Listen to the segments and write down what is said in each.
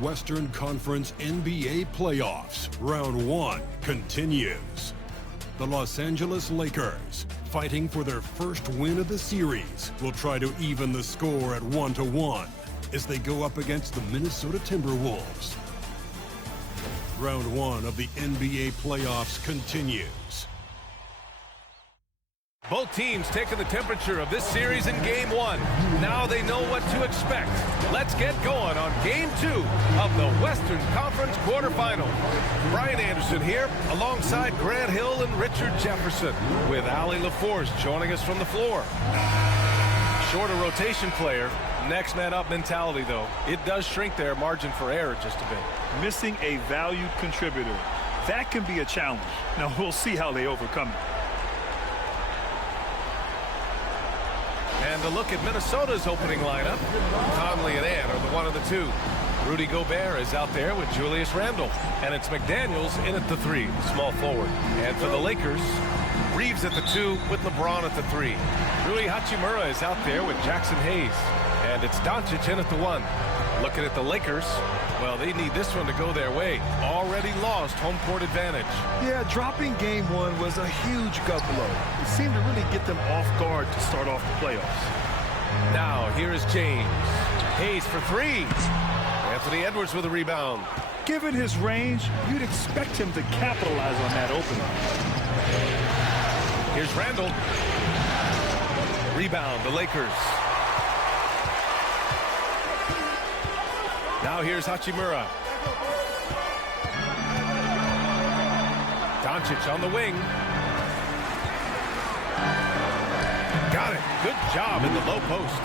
Western Conference NBA playoffs. Round 1 continues. The Los Angeles Lakers, fighting for their first win of the series, will try to even the score at 1-1 as they go up against the Minnesota Timberwolves. Round 1 of the NBA playoffs continues. Both teams taking the temperature of this series in Game 1. Now they know what to expect. Let's get going on Game 2 of the Western Conference quarterfinals. Brian Anderson here alongside Grant Hill and Richard Jefferson, with Allie LaForce joining us from the floor. Shorter rotation player, next man up mentality though. It does shrink their margin for error just a bit. Missing a valued contributor. That can be a challenge. Now we'll see how they overcome it. And a look at Minnesota's opening lineup. Conley and Ant are the one of the two. Rudy Gobert is out there with Julius Randle. And it's McDaniels in at the 3, small forward. And for the Lakers, Reeves at the 2 with LeBron at the 3. Rui Hachimura is out there with Jackson Hayes. And it's Doncic in at the 1. Looking at the Lakers, well, they need this one to go their way. Already lost home court advantage. Yeah, dropping Game 1 was a huge gut blow. It seemed to really get them off guard to start off the playoffs. Now, here is James. Hayes for 3. Anthony Edwards with a rebound. Given his range, you'd expect him to capitalize on that opening. Here's Randle. Rebound, the Lakers. Now here's Hachimura. Doncic on the wing. Got it. Good job in the low post.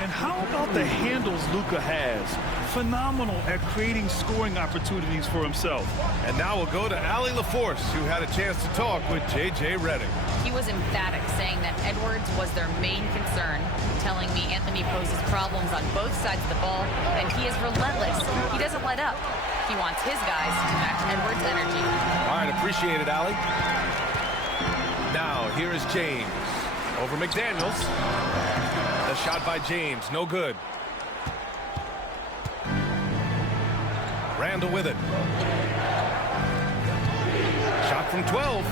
And how about the handles Luka has? Phenomenal at creating scoring opportunities for himself. And now we'll go to Allie LaForce, who had a chance to talk with J.J. Redick. He was emphatic, saying that Edwards was their main concern, telling me Anthony poses problems on both sides of the ball, and he is relentless. He doesn't let up. He wants his guys to match Edwards' energy. All right, appreciate it, Allie. Now, here is James. Over McDaniels. The shot by James, no good. Randle with it. Shot from 12.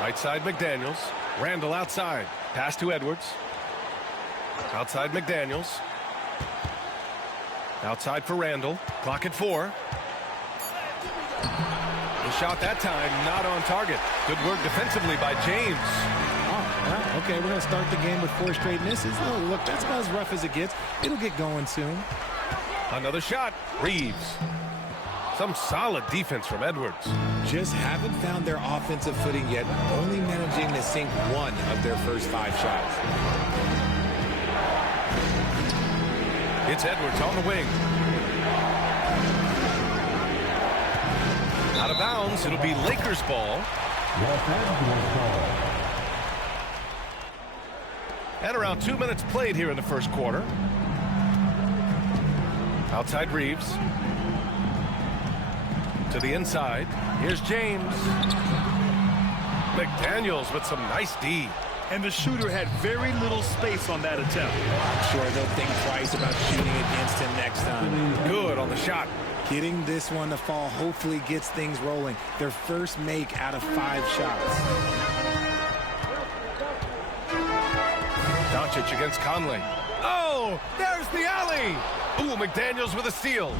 Right side McDaniels. Randle outside. Pass to Edwards. Outside McDaniels. Outside for Randle. Clock at 4. The shot that time not on target. Good work defensively by James. Well, okay, we're going to start the game with 4 straight misses. Oh, look, that's about as rough as it gets. It'll get going soon. Another shot. Reeves. Some solid defense from Edwards. Just haven't found their offensive footing yet, only managing to sink 1 of their first 5 shots. It's Edwards on the wing. Out of bounds. It'll be Lakers ball. And around 2 minutes played here in the first quarter. Outside Reeves. To the inside. Here's James. McDaniels with some nice D. And the shooter had very little space on that attempt. I'm sure they'll think twice about shooting against him next time. Good on the shot. Getting this one to fall hopefully gets things rolling. Their first make out of 5 shots. Doncic against Conley. Oh, there's the alley. Ooh, McDaniels with a steal.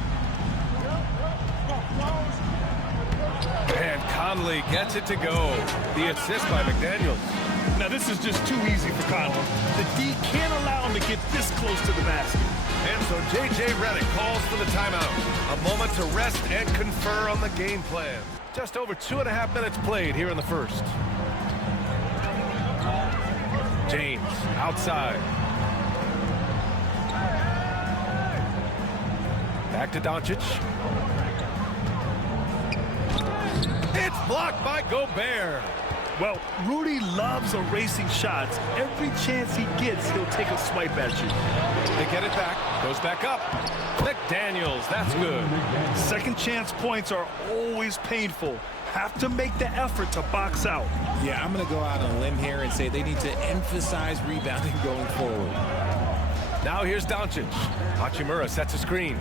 And Conley gets it to go. The assist by McDaniels. Now this is just too easy for Conley. The D can't allow him to get this close to the basket. And so J.J. Redick calls for the timeout. A moment to rest and confer on the game plan. Just over 2.5 minutes played here in the first. James outside. Back to Doncic. It's blocked by Gobert. Well, Rudy loves erasing shots. Every chance he gets, he'll take a swipe at you. They get it back. Goes back up. McDaniels, that's good. Second chance points are always painful. Have to make the effort to box out. Yeah, I'm going to go out on a limb here and say they need to emphasize rebounding going forward. Now here's Doncic. Hachimura sets a screen.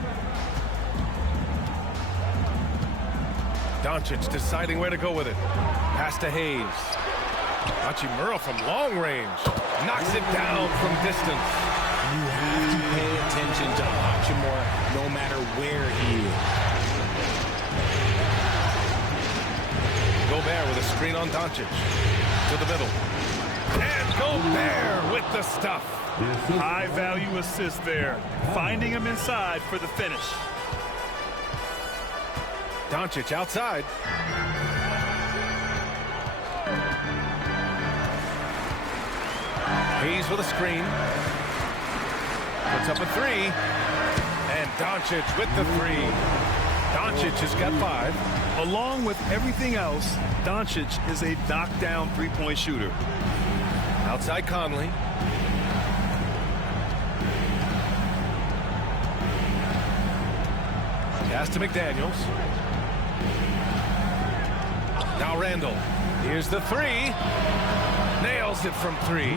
Doncic deciding where to go with it. Pass to Hayes. Hachimura from long range. Knocks it down from distance. You have to pay attention to Hachimura no matter where he is. Gobert with a screen on Doncic. To the middle. And Gobert with the stuff. High value assist there. Finding him inside for the finish. Doncic outside. Hayes with a screen. Puts up a three. And Doncic with the three. Doncic has got 5. Along with everything else, Doncic is a knockdown three-point shooter. Outside Conley. Pass to McDaniels. Now Randall. Here's the three. Nails it from 3.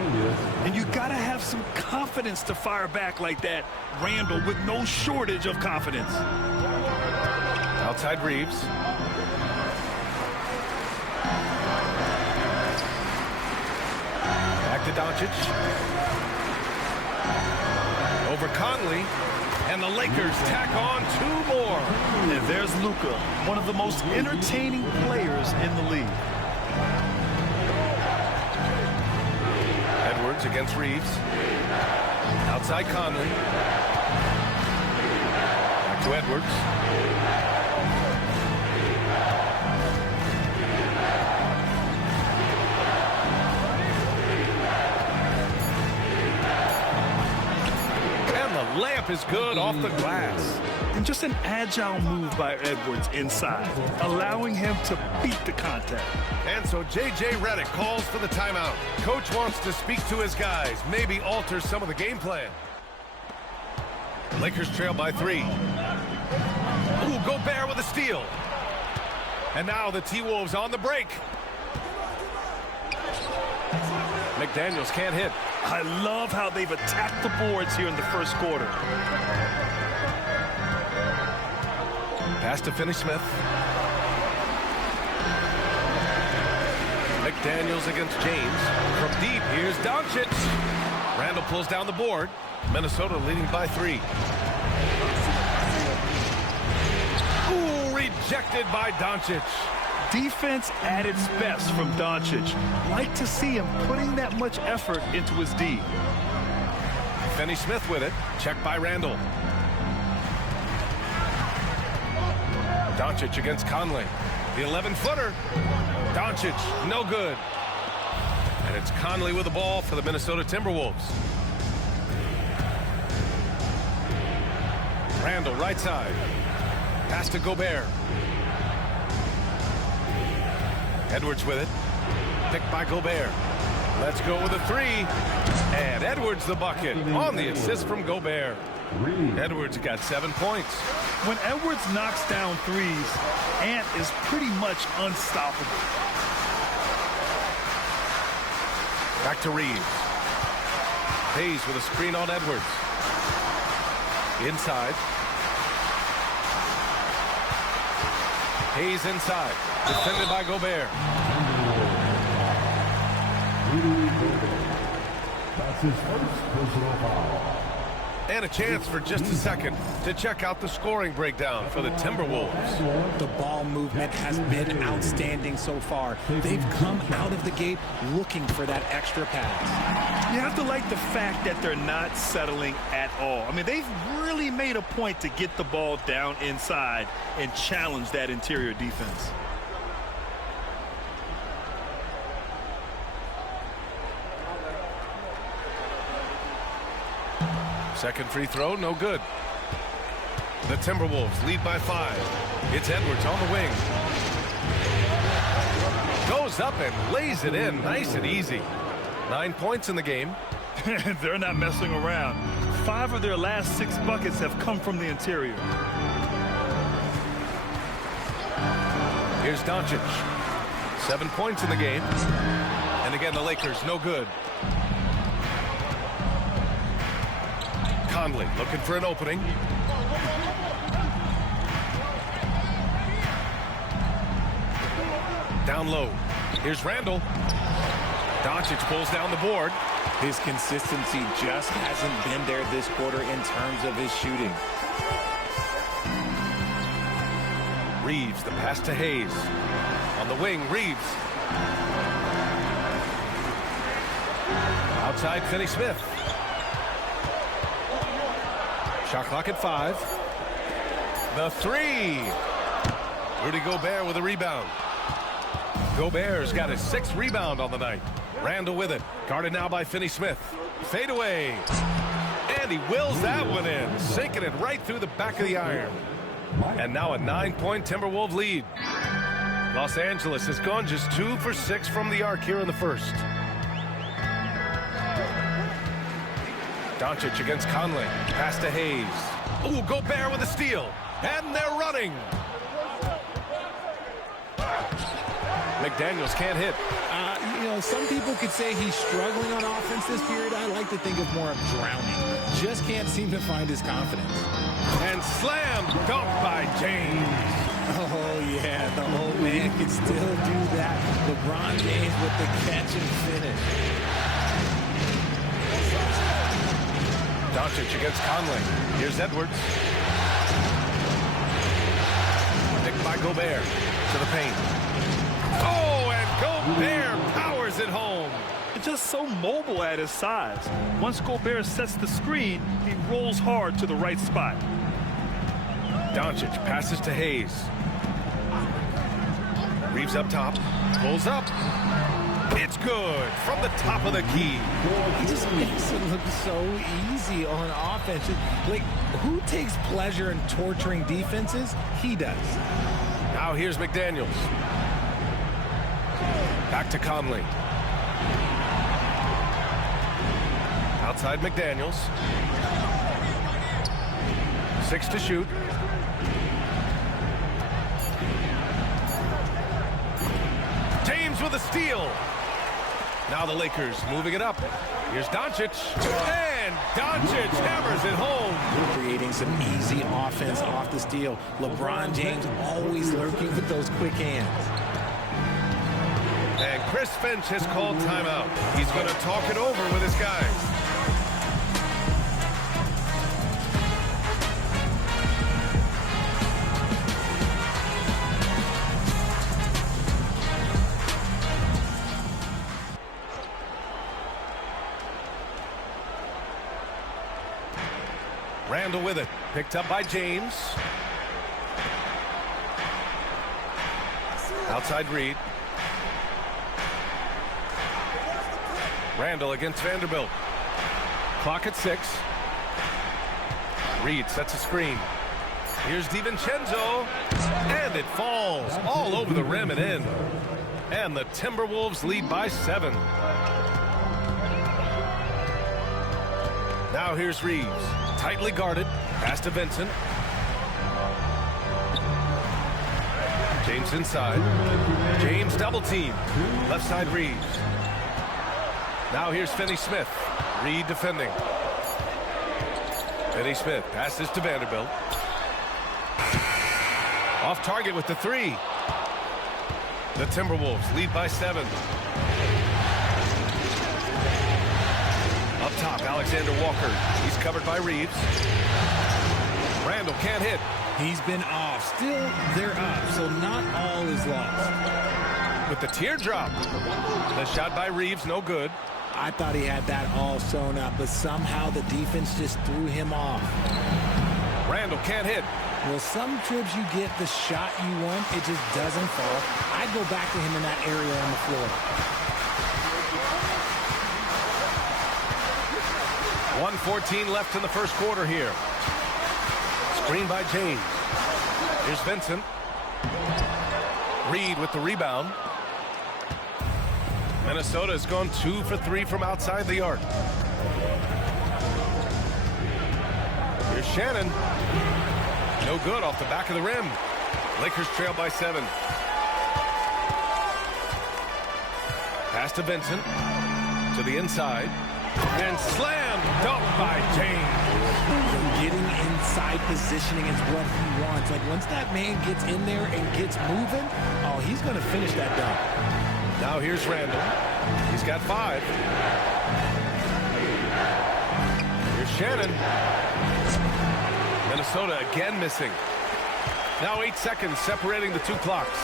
And you got to have some confidence to fire back like that, Randall, with no shortage of confidence. Outside Reeves. Back to Doncic. Over Conley. And the Lakers tack on 2 more. And there's Luka, one of the most entertaining players in the league. Edwards against Reeves. Outside Conley. Back to Edwards. Layup is good off the glass. And just an agile move by Edwards inside, allowing him to beat the contact. And so J.J. Redick calls for the timeout. Coach wants to speak to his guys, maybe alter some of the game plan. Lakers trail by 3. Ooh, Gobert with a steal. And now the T-Wolves on the break. McDaniels can't hit. I love how they've attacked the boards here in the first quarter. Pass to Finney-Smith. McDaniels against James. From deep, here's Doncic. Randall pulls down the board. Minnesota leading by 3. Ooh, rejected by Doncic. Defense at its best from Doncic. Like to see him putting that much effort into his D. Finney-Smith with it. Checked by Randall. Doncic against Conley. The 11-footer. Doncic, no good. And it's Conley with the ball for the Minnesota Timberwolves. Randall, right side. Pass to Gobert. Edwards with it. Picked by Gobert. Let's go with a 3. And Edwards the bucket on the assist from Gobert. Edwards got 7 points. When Edwards knocks down threes, Ant is pretty much unstoppable. Back to Reeves. Hayes with a screen on Edwards. Inside. Hayes inside. Defended by Gobert. That's his first personal foul. And a chance for just a second to check out the scoring breakdown for the Timberwolves. The ball movement has been outstanding so far. They've come out of the gate looking for that extra pass. You have to like the fact that they're not settling at all. I mean, they've really made a point to get the ball down inside and challenge that interior defense. Second free throw, no good. The Timberwolves lead by 5. It's Edwards on the wing. Goes up and lays it in nice and easy. 9 points in the game. They're not messing around. 5 of their last 6 buckets have come from the interior. Here's Doncic. 7 points in the game. And again, the Lakers, no good. Conley looking for an opening. Down low. Here's Randall. Doncic pulls down the board. His consistency just hasn't been there this quarter in terms of his shooting. Reeves, the pass to Hayes. On the wing, Reeves. Outside, Finney-Smith. Shot clock at 5. The 3. Rudy Gobert with a rebound. Gobert's got his 6th rebound on the night. Randall with it. Guarded now by Finney-Smith. Fade away. And he wills that one in. Sinking it right through the back of the iron. And now a 9-point Timberwolves lead. Los Angeles has gone just 2 for 6 from the arc here in the first. Doncic against Conley. Pass to Hayes. Ooh, Gobert with a steal. And they're running. McDaniels can't hit. You know, some people could say he's struggling on offense this period. I like to think of more of drowning. Just can't seem to find his confidence. And slam dunk by James. Oh, yeah, the old man can still do that. LeBron James with the catch and finish. Doncic against Conley. Here's Edwards. Picked by Gobert to the paint. Oh, and Gobert powers it home. It's just so mobile at his size. Once Gobert sets the screen, he rolls hard to the right spot. Doncic passes to Hayes. Reeves up top. Pulls up. It's good from the top of the key. He just makes it look so easy on offense. Like, who takes pleasure in torturing defenses? He does. Now here's McDaniels. Back to Conley. Outside McDaniels. 6 to shoot. James with a steal. Now the Lakers moving it up. Here's Doncic. And Doncic hammers it home. Creating some easy offense off the steal. LeBron James always lurking with those quick hands. And Chris Finch has called timeout. He's going to talk it over with his guys. Randall with it. Picked up by James. Outside Reed. Randall against Vanderbilt. Clock at 6. Reed sets a screen. Here's DiVincenzo. And it falls all over the rim and in. And the Timberwolves lead by 7. Now here's Reeves. Tightly guarded. Pass to Vincent. James inside. James double team. Left side Reeves. Now here's Finney-Smith. Reed defending. Finney-Smith passes to Vanderbilt. Off target with the 3. The Timberwolves lead by 7. Up top, Alexander Walker. He's covered by Reeves. Randall can't hit. He's been off. Still, they're up, so not all is lost. With the teardrop. The shot by Reeves, no good. I thought he had that all sewn up, but somehow the defense just threw him off. Randall can't hit. Well, some trips you get the shot you want, it just doesn't fall. I'd go back to him in that area on the floor. 1:14 left in the first quarter here. Screen by James. Here's Vincent. Reed with the rebound. Minnesota has gone 2 for 3 from outside the arc. Here's Shannon. No good off the back of the rim. Lakers trail by 7. Pass to Vincent. To the inside. And slam dunk by James. Getting inside positioning is what he wants. Like, once that man gets in there and gets moving, oh, he's going to finish that dunk. Now here's Randall. He's got 5. Here's Shannon. Minnesota again missing. Now 8 seconds separating the 2 clocks.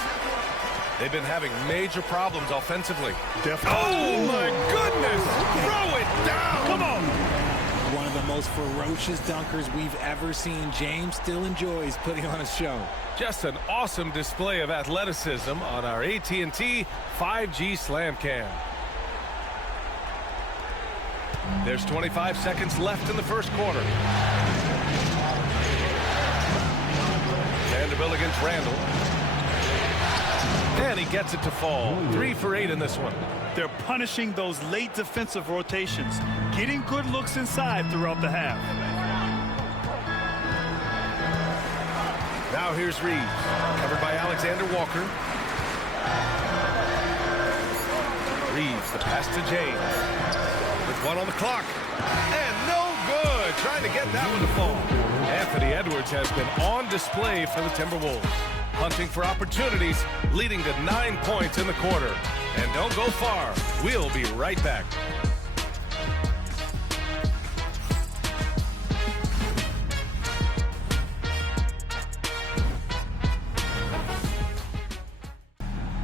They've been having major problems offensively. Oh, my goodness! Throw it down! Come on! One of the most ferocious dunkers we've ever seen. James still enjoys putting on a show. Just an awesome display of athleticism on our AT&T 5G Slam Cam. There's 25 seconds left in the first quarter. Vanderbilt against Randall. And he gets it to fall. 3 for 8 in this one. They're punishing those late defensive rotations, getting good looks inside throughout the half. Now here's Reeves, covered by Alexander Walker. Reeves, the pass to James. With 1 on the clock. And no good. Trying to get that one to fall. Anthony Edwards has been on display for the Timberwolves. Hunting for opportunities, leading to 9 points in the quarter. And don't go far. We'll be right back.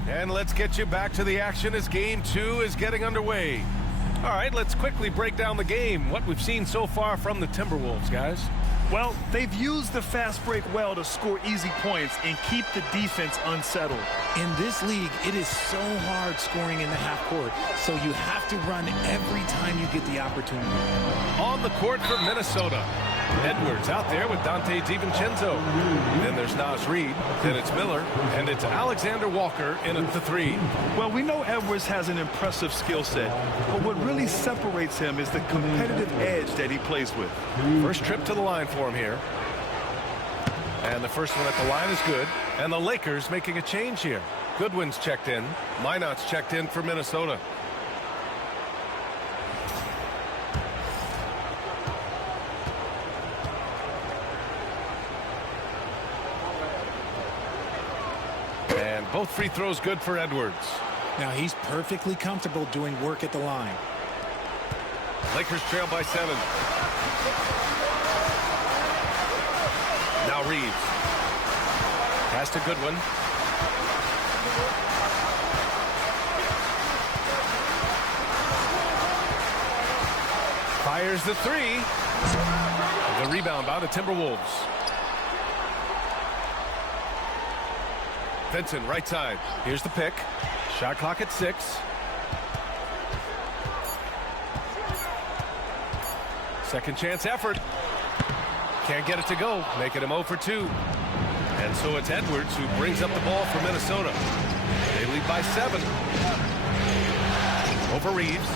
And let's get you back to the action as Game 2 is getting underway. All right, let's quickly break down the game. What we've seen so far from the Timberwolves, guys. Well, they've used the fast break well to score easy points and keep the defense unsettled. In this league, it is so hard scoring in the half court, so you have to run every time you get the opportunity. On the court for Minnesota, Edwards out there with Dante DiVincenzo. Then there's Naz Reid, then it's Miller, and it's Alexander Walker in at the 3. Well, we know Edwards has an impressive skill set, but what really separates him is the competitive edge that he plays with. First trip to the line for him here. And the first one at the line is good. And the Lakers making a change here. Goodwin's checked in. Minot's checked in for Minnesota. And both free throws good for Edwards. Now he's perfectly comfortable doing work at the line. Lakers trail by 7. Now Reeves. Pass to Goodwin. Fires the 3. The rebound by the Timberwolves. Vincent, right side. Here's the pick. Shot clock at 6. Second chance effort. Can't get it to go, making him 0 for 2. And so it's Edwards who brings up the ball for Minnesota. They lead by 7. Over Reeves.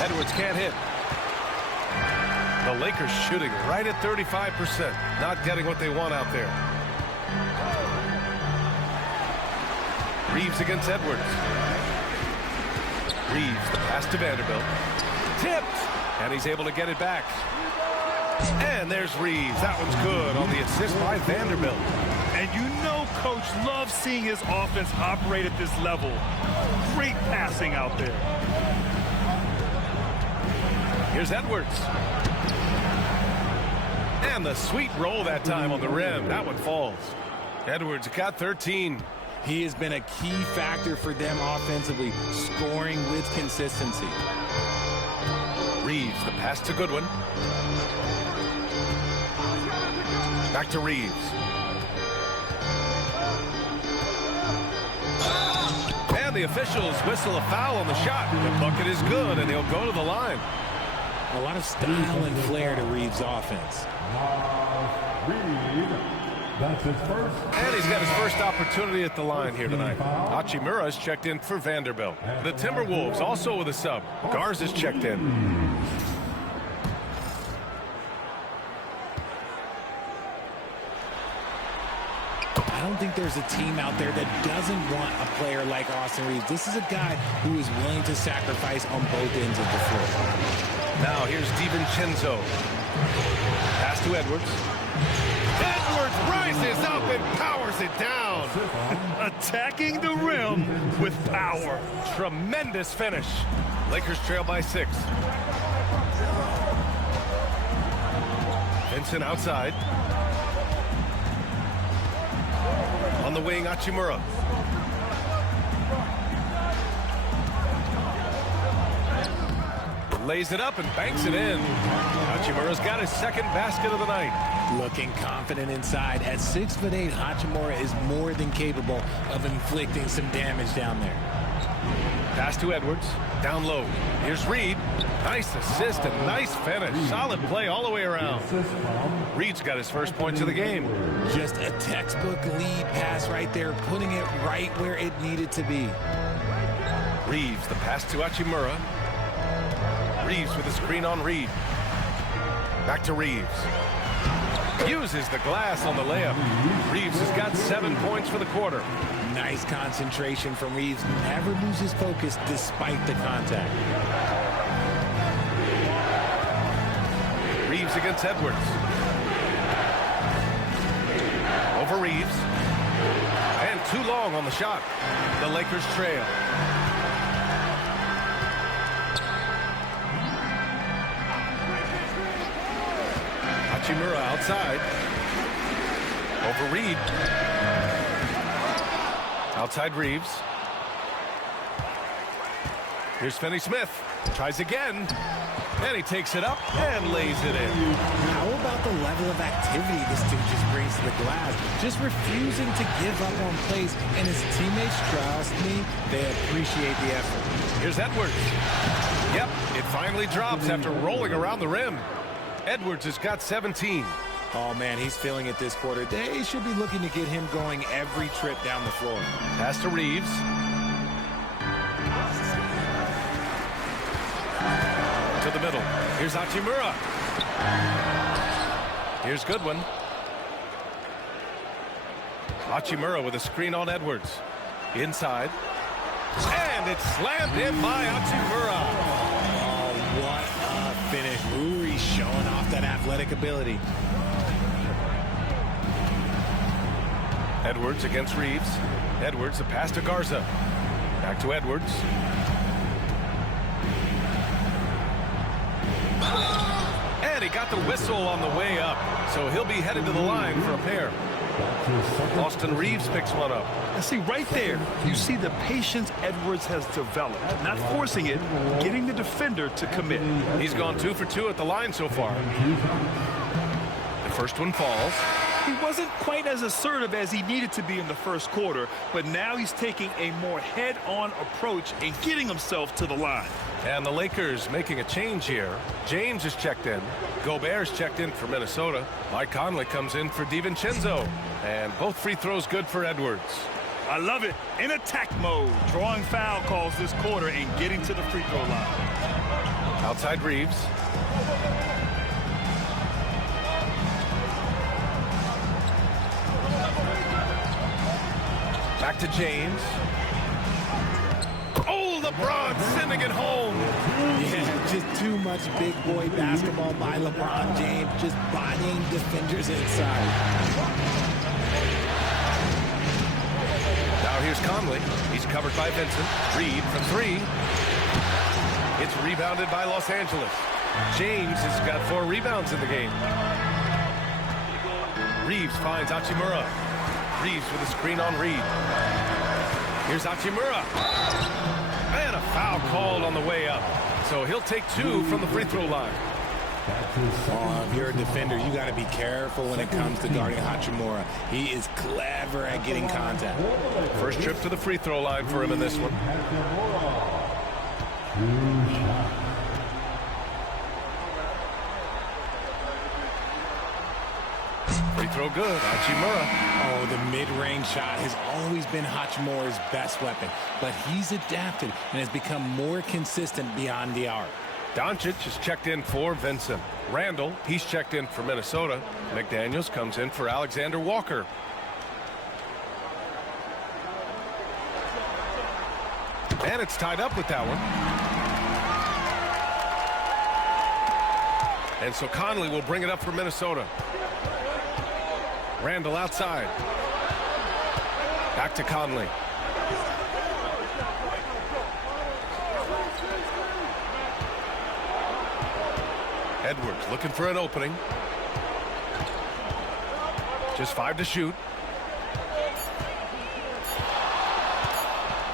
Edwards can't hit. The Lakers shooting right at 35%. Not getting what they want out there. Reeves against Edwards. Reeves, the pass to Vanderbilt. Tipped. And he's able to get it back. And there's Reeves. That one's good on the assist by Vanderbilt. And you know Coach loves seeing his offense operate at this level. Great passing out there. Here's Edwards. And the sweet roll that time on the rim. That one falls. Edwards got 13. He has been a key factor for them offensively, scoring with consistency. Reeves, the pass to Goodwin. Back to Reeves. And the officials whistle a foul on the shot. The bucket is good, and he'll go to the line. A lot of style and flair to Reeves' offense. Reed, that's his first. And he's got his first opportunity at the line here tonight. Hachimura's checked in for Vanderbilt. The Timberwolves also with a sub. Garza's checked in. I don't think there's a team out there that doesn't want a player like Austin Reeves. This is a guy who is willing to sacrifice on both ends of the floor. Now here's DiVincenzo. Pass to Edwards. Edwards rises up and powers it down. Attacking the rim with power. Tremendous finish. Lakers trail by 6. Vincent outside. On the wing, Hachimura. Lays it up and banks it in. Hachimura's got his second basket of the night. Looking confident inside. At 6'8", Hachimura is more than capable of inflicting some damage down there. Pass to Edwards. Down low. Here's Reed. Nice assist and nice finish. Solid play all the way around. Reed's got his first points of the game. Just a textbook lead pass right there, putting it right where it needed to be. Reeves, the pass to Hachimura. Reeves with a screen on Reed. Back to Reeves. Uses the glass on the layup. Reeves has got 7 points for the quarter. Nice concentration from Reeves. Never loses focus despite the contact. Reeves against Edwards. Over Reeves. And too long on the shot. The Lakers trail. Hachimura outside. Over Reed. Outside Reeves. Here's Finney-Smith. Tries again. And he takes it up and lays it in. How about the level of activity this dude just brings to the glass? Just refusing to give up on plays. And his teammates, trust me, they appreciate the effort. Here's Edwards. Yep, it finally drops after rolling around the rim. Edwards has got 17. Oh, man, he's feeling it this quarter. They should be looking to get him going every trip down the floor. Pass to Reeves. To the middle. Here's Hachimura. Here's Goodwin. Hachimura with a screen on Edwards. Inside. And it's slammed in by Hachimura. Oh, what a finish. Uri's showing off that athletic ability. Edwards against Reeves. Edwards, a pass to Garza. Back to Edwards. And he got the whistle on the way up, so he'll be headed to the line for a pair. Austin Reeves picks one up. And see, right there, you see the patience Edwards has developed. Not forcing it, getting the defender to commit. He's gone 2 for 2 at the line so far. The first one falls. He wasn't quite as assertive as he needed to be in the first quarter, but now he's taking a more head-on approach and getting himself to the line. And the Lakers making a change here. James is checked in. Gobert's checked in for Minnesota. Mike Conley comes in for DiVincenzo. And both free throws good for Edwards. I love it. In attack mode, drawing foul calls this quarter and getting to the free throw line. Outside Reeves. Back to James. Oh, LeBron sending it home. Yeah, just too much big boy basketball by LeBron James, just bodying defenders inside. Now here's Conley. He's covered by Vincent. Reed from 3. It's rebounded by Los Angeles. James has got 4 rebounds in the game. Reeves finds Hachimura. Reeves with a screen on Reed. Here's Hachimura. And a foul called on the way up. So he'll take 2 from the free throw line. Oh, if you're a defender, you got to be careful when it comes to guarding Hachimura. He is clever at getting contact. First trip to the free throw line for him in this one. Free throw good. Hachimura. Oh, the mid-range shot has always been Hachimura's best weapon, but he's adapted and has become more consistent beyond the arc. Doncic is checked in for Vincent. Randall, he's checked in for Minnesota. McDaniels comes in for Alexander Walker. And it's tied up with that one. And so Conley will bring it up for Minnesota. Randall outside. Back to Conley. Edwards looking for an opening. Just 5 to shoot.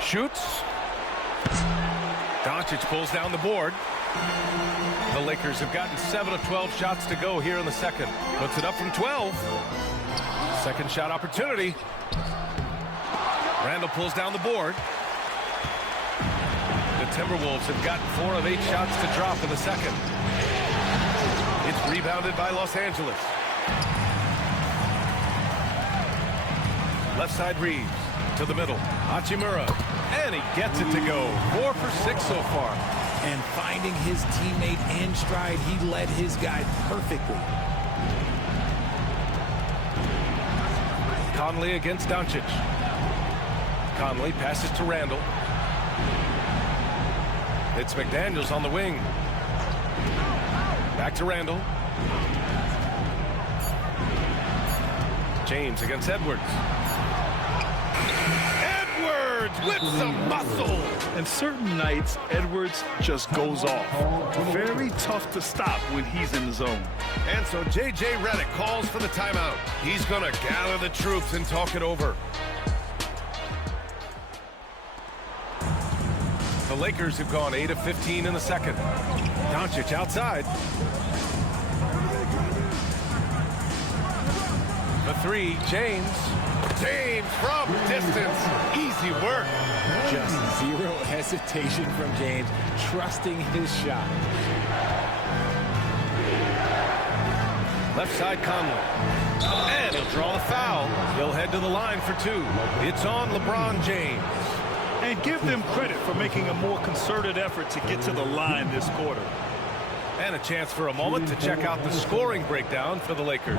Shoots. Doncic pulls down the board. The Lakers have gotten 7 of 12 shots to go here in the second. Puts it up from 12. Second shot opportunity. Randall pulls down the board. The Timberwolves have gotten 4 of 8 shots to drop in the second. It's rebounded by Los Angeles. Left side Reeves to the middle. Hachimura. And he gets it to go. 4 for 6 so far. And finding his teammate in stride, he led his guy perfectly. Conley against Doncic. Conley passes to Randall. It's McDaniels on the wing. Back to Randall. James against Edwards. Edwards with some muscle. And certain nights, Edwards just goes off. Very tough to stop when he's in the zone. And so J.J. Redick calls for the timeout. He's going to gather the troops and talk it over. The Lakers have gone 8 of 15 in the second. Doncic outside. The 3, James. James from distance. Easy work. Just zero hesitation from James, trusting his shot. Left side Conley. And he'll draw the foul. He'll head to the line for 2. It's on LeBron James. And give them credit for making a more concerted effort to get to the line this quarter. And a chance for a moment to check out the scoring breakdown for the Lakers.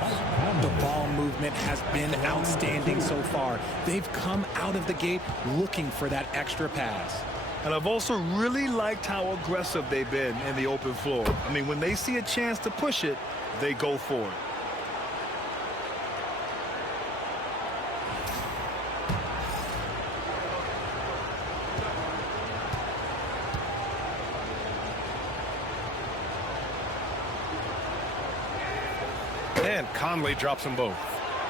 The ball movement has been outstanding so far. They've come out of the gate looking for that extra pass. And I've also really liked how aggressive they've been in the open floor. I mean, when they see a chance to push it, they go for it. And Conley drops them both.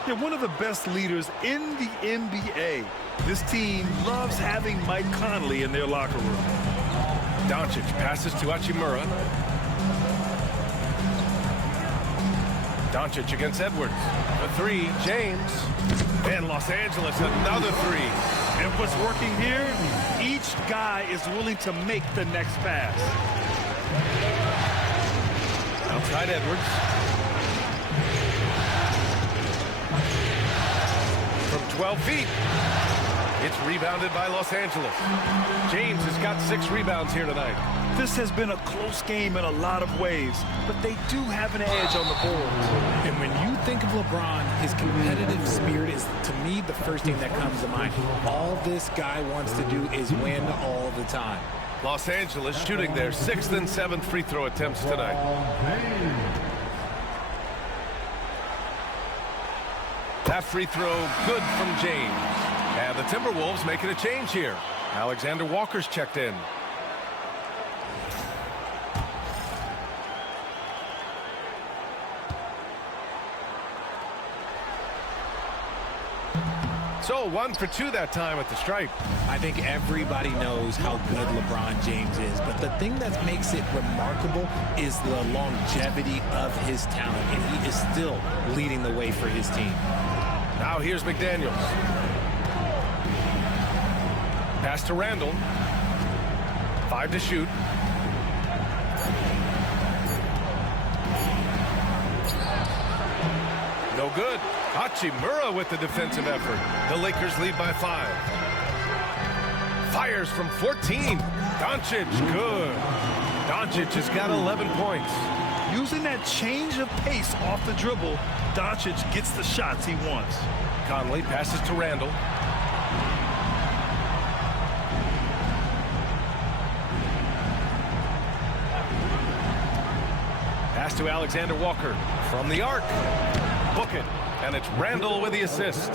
Yeah, one of the best leaders in the NBA. This team loves having Mike Conley in their locker room. Doncic passes to Hachimura. Doncic against Edwards. The 3, James. And Los Angeles, another 3. And what's working here? Each guy is willing to make the next pass. Outside Edwards. From 12 feet. It's rebounded by Los Angeles. James has got 6 rebounds here tonight. This has been a close game in a lot of ways, but they do have an edge on the boards. And when you think of LeBron, his competitive spirit is, to me, the first thing that comes to mind. All this guy wants to do is win all the time. Los Angeles shooting their 6th and 7th free throw attempts tonight. That free throw good from James. And the Timberwolves making a change here. Alexander Walker's checked in. So 1 for 2 that time at the stripe. I think everybody knows how good LeBron James is, but the thing that makes it remarkable is the longevity of his talent, and he is still leading the way for his team. Now here's McDaniels. Pass to Randall. 5 to shoot. No good. Hachimura with the defensive effort. The Lakers lead by 5. Fires from 14. Doncic, good. Doncic has got 11 points. Using that change of pace off the dribble, Doncic gets the shots he wants. Conley passes to Randall. Pass to Alexander Walker from the arc. Book it. And it's Randall with the assist.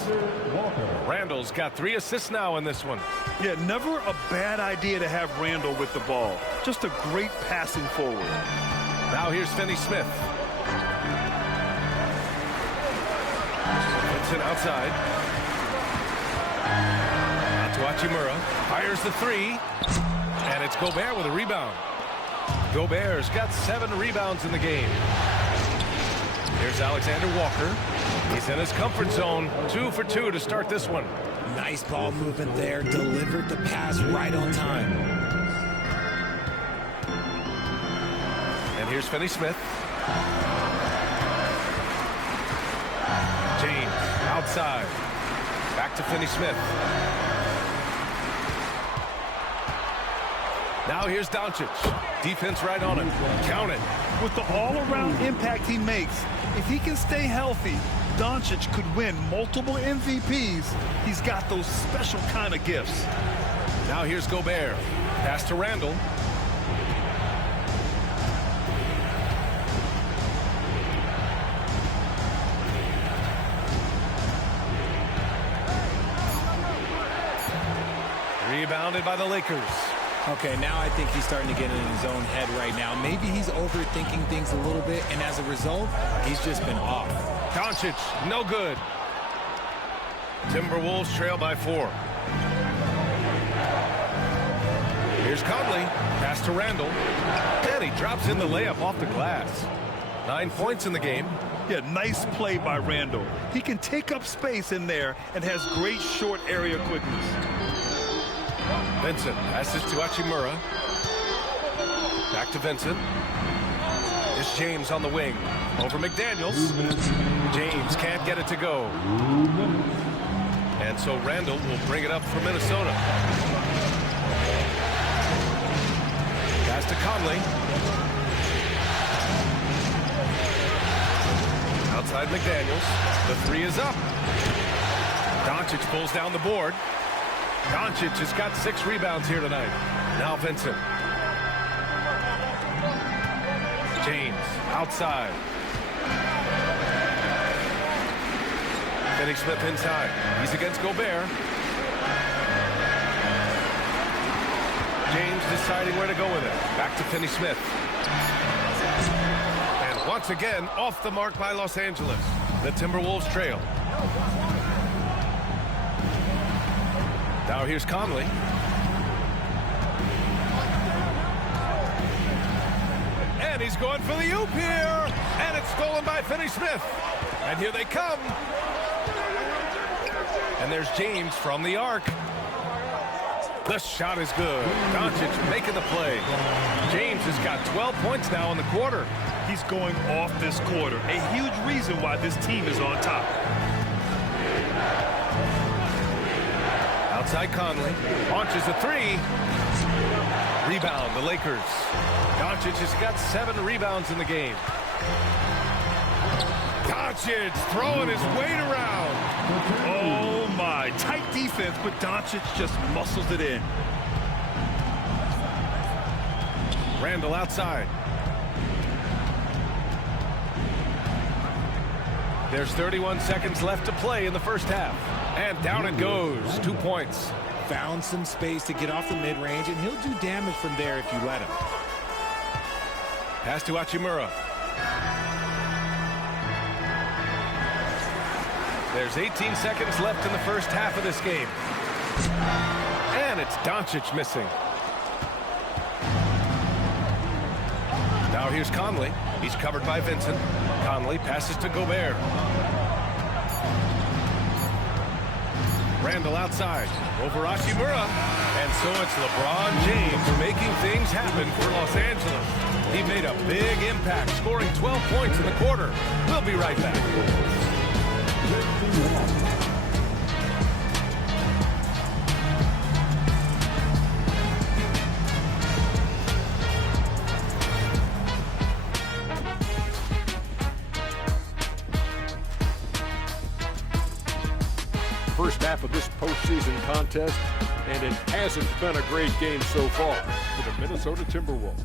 Randall's got 3 assists now in this one. Yeah, never a bad idea to have Randall with the ball. Just a great passing forward. Now here's Finney Smith. Vincent outside. Out to Hachimura. Fires the 3. And it's Gobert with a rebound. Gobert's got 7 rebounds in the game. Here's Alexander Walker. He's in his comfort zone. 2 for 2 to start this one. Nice ball movement there. Delivered the pass right on time. And here's Finney Smith. James outside. Back to Finney Smith. Now here's Doncic. Defense right on him. Count it. With the all-around impact he makes, if he can stay healthy, Doncic could win multiple MVPs. He's got those special kind of gifts. Now here's Gobert. Pass to Randall. Rebounded by the Lakers. Okay, now I think he's starting to get in his own head right now. Maybe he's overthinking things a little bit, and as a result, he's just been off. Doncic, no good. Timberwolves trail by 4. Here's Conley. Pass to Randall. And he drops in the layup off the glass. 9 points in the game. Yeah, nice play by Randall. He can take up space in there and has great short area quickness. Vincent passes to Hachimura. Back to Vincent. It's James on the wing. Over McDaniels. James can't get it to go. And so Randall will bring it up for Minnesota. Pass to Conley. Outside McDaniels. The 3 is up. Doncic pulls down the board. Doncic has got 6 rebounds here tonight. Now Vincent. James outside. Finney Smith inside. He's against Gobert. James deciding where to go with it. Back to Finney Smith. And once again, off the mark by Los Angeles. The Timberwolves trail. Now here's Conley. And he's going for the oop here. And it's stolen by Finney Smith. And here they come. And there's James from the arc. The shot is good. Doncic making the play. James has got 12 points now in the quarter. He's going off this quarter. A huge reason why this team is on top. Outside Conley. Launches a 3. Rebound, the Lakers. Doncic has got 7 rebounds in the game. Doncic throwing his weight around. Oh, my. Tight defense, but Doncic just muscles it in. Randall outside. There's 31 seconds left to play in the first half. And down it goes. 2 points. Found some space to get off the mid-range, and he'll do damage from there if you let him. Pass to Hachimura. There's 18 seconds left in the first half of this game. And it's Doncic missing. Now here's Conley. He's covered by Vincent. Conley passes to Gobert. Randall outside. Over Hachimura. And so it's LeBron James making things happen for Los Angeles. He made a big impact, scoring 12 points in the quarter. We'll be right back. First half of this postseason contest, and it hasn't been a great game so far for the Minnesota Timberwolves.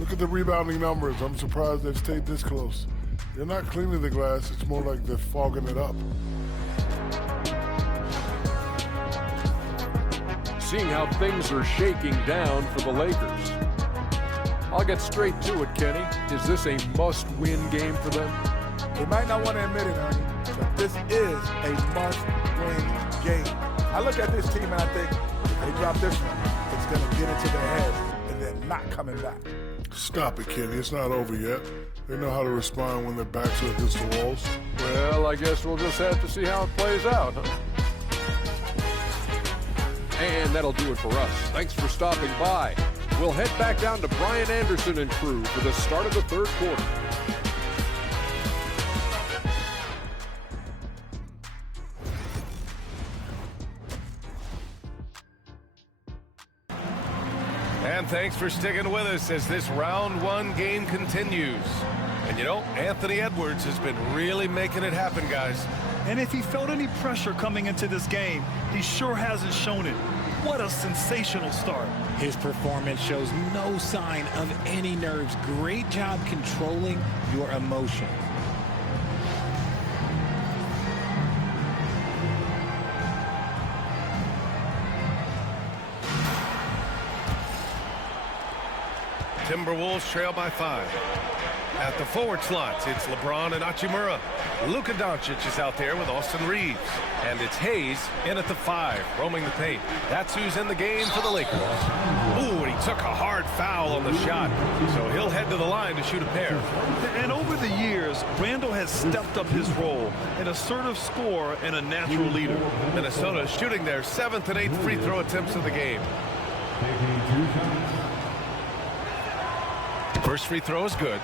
Look at the rebounding numbers. I'm surprised they've stayed this close. They're not cleaning the glass. It's more like they're fogging it up. Seeing how things are shaking down for the Lakers. I'll get straight to it, Kenny. Is this a must-win game for them? They might not want to admit it, Ernie, but this is a must-win game. I look at this team and I think, if they drop this one, it's going to get into their heads and they're not coming back. Stop it, Kenny. It's not over yet. They know how to respond when their backs are against the walls. Well, I guess we'll just have to see how it plays out, huh? And that'll do it for us. Thanks for stopping by. We'll head back down to Brian Anderson and crew for the start of the third quarter. And thanks for sticking with us as this round one game continues. And you know, Anthony Edwards has been really making it happen, guys. And if he felt any pressure coming into this game, he sure hasn't shown it. What a sensational start. His performance shows no sign of any nerves. Great job controlling your emotions. Timberwolves trail by 5. At the forward slots, it's LeBron and Hachimura. Luka Doncic is out there with Austin Reeves. And it's Hayes in at the 5, roaming the paint. That's who's in the game for the Lakers. Ooh, and he took a hard foul on the shot. So he'll head to the line to shoot a pair. And over the years, Randall has stepped up his role, an assertive scorer and a natural leader. Minnesota shooting their 7th and 8th free throw attempts of the game. First free throw is good.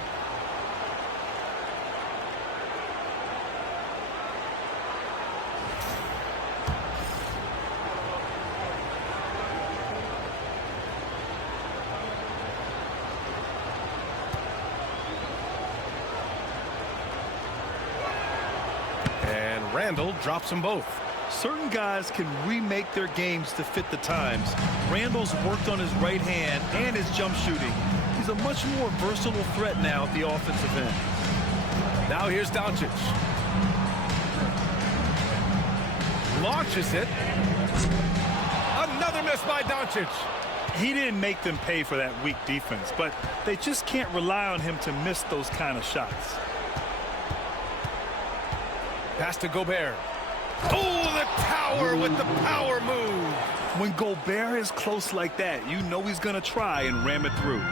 And Randall drops them both. Certain guys can remake their games to fit the times. Randall's worked on his right hand and his jump shooting. He's a much more versatile threat now at the offensive end. Now here's Doncic. Launches it. Another miss by Doncic. He didn't make them pay for that weak defense, but they just can't rely on him to miss those kind of shots. Pass to Gobert. Oh, the tower with the power move. When Gobert is close like that, you know he's going to try and ram it through.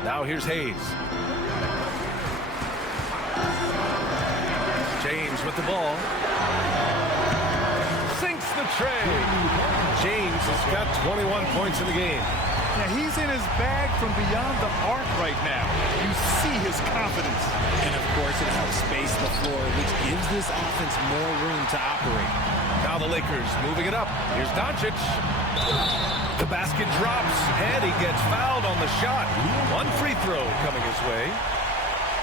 Now here's Hayes. James with the ball. Sinks the tray. James has got 21 points in the game. Now he's in his bag from beyond the arc right now. You see his confidence. And of course it helps space the floor, which gives this offense more room to operate. Now the Lakers moving it up. Here's Doncic. The basket drops, and he gets fouled on the shot. One free throw coming his way.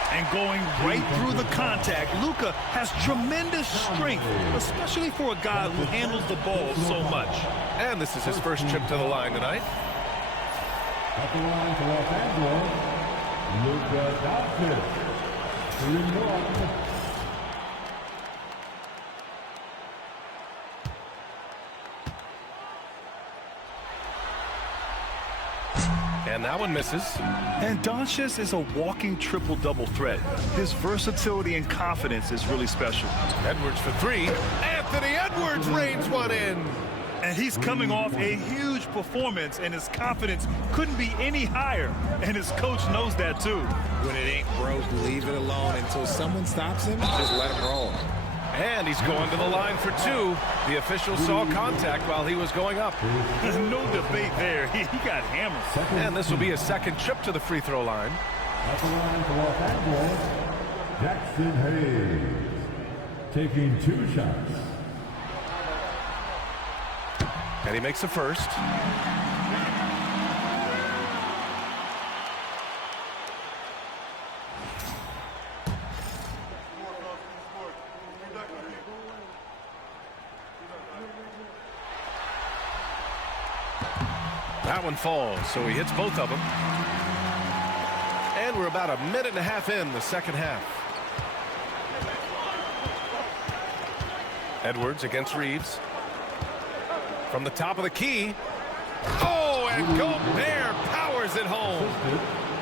And going right through the contact, Luka has tremendous strength, especially for a guy who handles the ball so much. And this is his first trip to the line tonight. At the line for Los Angeles, Luka Doncic. 3-1. And that one misses. And Doncic is a walking triple-double threat. His versatility and confidence is really special. Edwards for 3. Anthony Edwards rains one in. And he's coming off a huge performance, and his confidence couldn't be any higher. And his coach knows that, too. When it ain't broke, leave it alone until someone stops him. Just let him roll. And he's going to the line for 2. The official saw contact while he was going up. No debate there. He got hammered. And this will be his second trip to the free throw line. At the line for Los Angeles, Jackson Hayes. Taking 2 shots. And he makes the first. That one falls, so he hits both of them. And we're about a minute and a half in the second half. Edwards against Reeves. From the top of the key. Oh, and Gobert powers it home.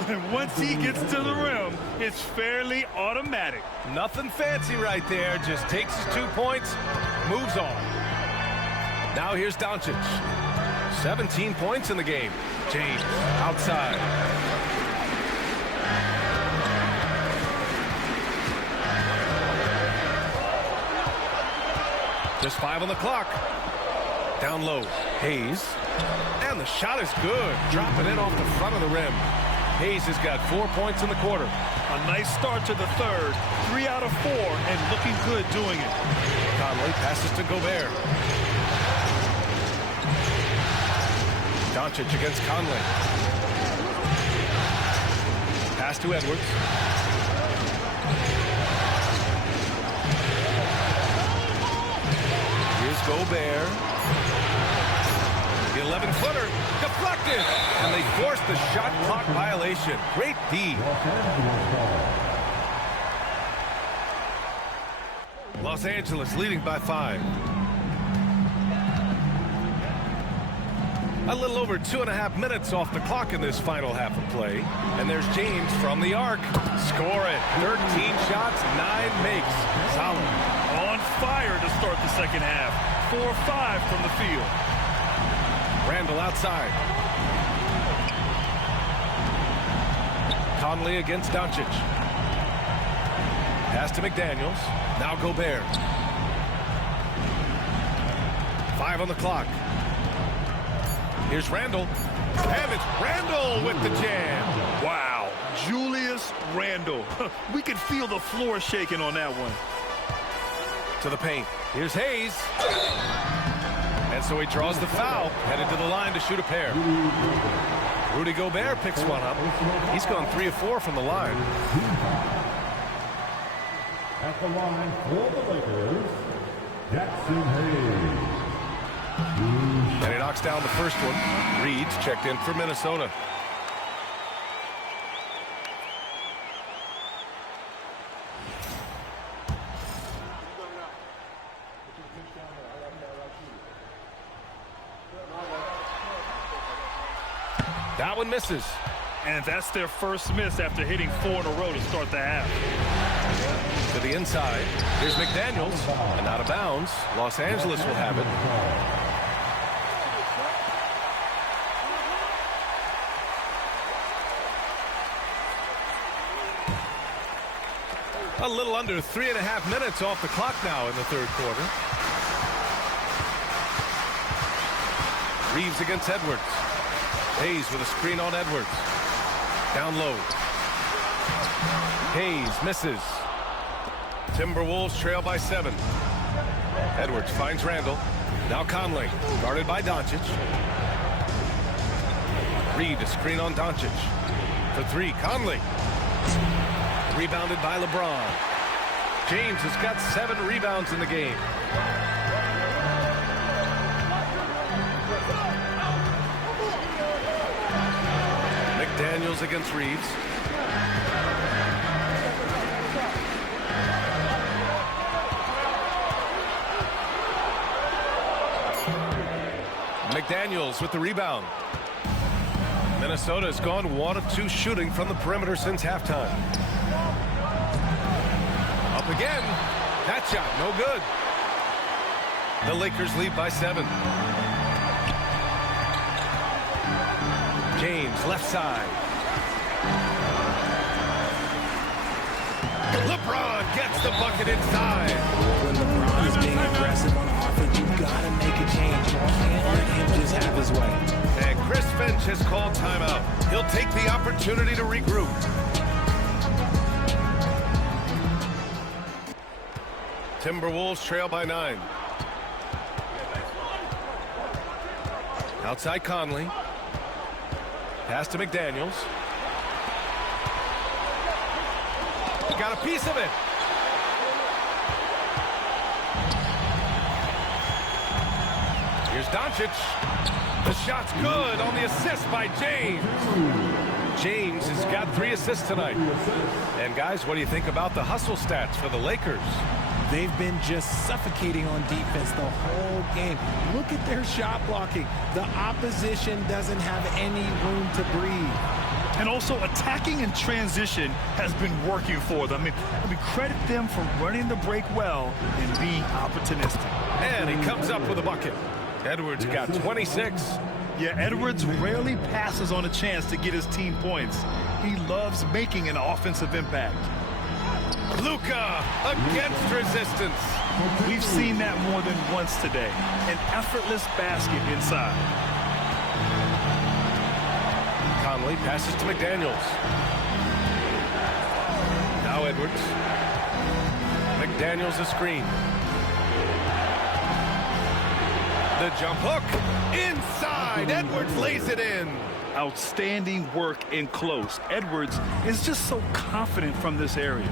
And once he gets to the rim, it's fairly automatic. Nothing fancy right there. Just takes his 2 points, moves on. Now here's Doncic. 17 points in the game. James outside. Just 5 on the clock. Down low. Hayes. And the shot is good. Dropping in off the front of the rim. Hayes has got 4 points in the quarter. A nice start to the third. 3 out of 4 and looking good doing it. Conley passes to Gobert. Doncic against Conley. Pass to Edwards. Here's Gobert. The 11-footer deflected, and they forced the shot clock violation. Great D. Los Angeles leading by 5. A little over 2.5 minutes off the clock in this final half of play. And there's James from the arc. Score it. 13 shots, 9 makes. Solid. On fire to start the second half. 4-5 from the field. Randall outside. Conley against Doncic. Pass to McDaniels. Now Gobert. 5 on the clock. Here's Randall. And it's Randall with the jam. Wow. Julius Randle. We could feel the floor shaking on that one. To the paint. Here's Hayes. And so he draws the foul. Headed to the line to shoot a pair. Rudy Gobert picks one up. He's gone 3 of 4 from the line. At the line for the Lakers, Jackson Hayes. And he knocks down the first one. Reed's checked in for Minnesota. That one misses. And that's their first miss after hitting 4 in a row to start the half. To the inside. Here's McDaniels. And out of bounds. Los Angeles will have it. A little under 3.5 minutes off the clock now in the third quarter. Reeves against Edwards. Hayes with a screen on Edwards. Down low. Hayes misses. Timberwolves trail by 7. Edwards finds Randall. Now Conley, guarded by Doncic. Reed, a screen on Doncic. For 3, Conley. Rebounded by LeBron. James has got 7 rebounds in the game. McDaniels against Reeves. McDaniels with the rebound. Minnesota has gone 1 of 2 shooting from the perimeter since halftime. Up again. That shot, no good. The Lakers lead by 7. James, left side. LeBron gets the bucket inside. When LeBron is being aggressive on offense, you gotta make a change. You can't let him just have his way. And Chris Finch has called timeout. He'll take the opportunity to regroup. Timberwolves trail by 9. Outside Conley. Pass to McDaniels. Got a piece of it. Here's Doncic. The shot's good on the assist by James. James has got 3 assists tonight. And guys, what do you think about the hustle stats for the Lakers? They've been just suffocating on defense the whole game. Look at their shot blocking. The opposition doesn't have any room to breathe. And also attacking in transition has been working for them. I mean, credit them for running the break well and being opportunistic. And he comes up with a bucket. Edwards got 26. Yeah, Edwards rarely passes on a chance to get his team points. He loves making an offensive impact. Luka against resistance. We've seen that more than once today. An effortless basket inside. Conley passes to McDaniels. Now Edwards. McDaniels a screen. The jump hook inside. Edwards lays it in. Outstanding work in close. Edwards is just so confident from this area.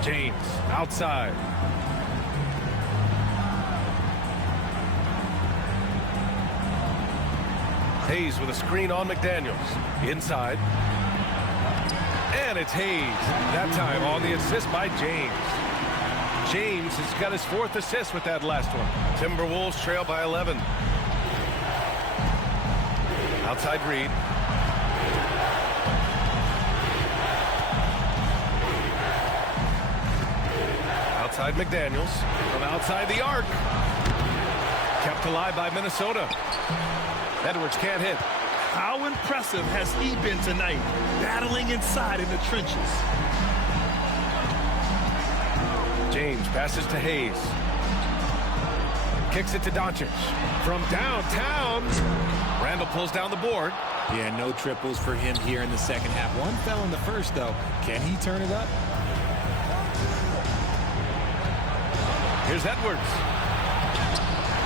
James outside. Hayes with a screen on McDaniels. Inside. And it's Hayes. That time on the assist by James. James has got his 4th assist with that last one. Timberwolves trail by 11. Outside Reed. Outside McDaniels. From outside the arc. Kept alive by Minnesota. Edwards can't hit. How impressive has he been tonight, battling inside in the trenches? James passes to Hayes. Kicks it to Doncic. From downtown. Randall pulls down the board. Yeah, no triples for him here in the second half. One fell in the first, though. Can he turn it up? Here's Edwards.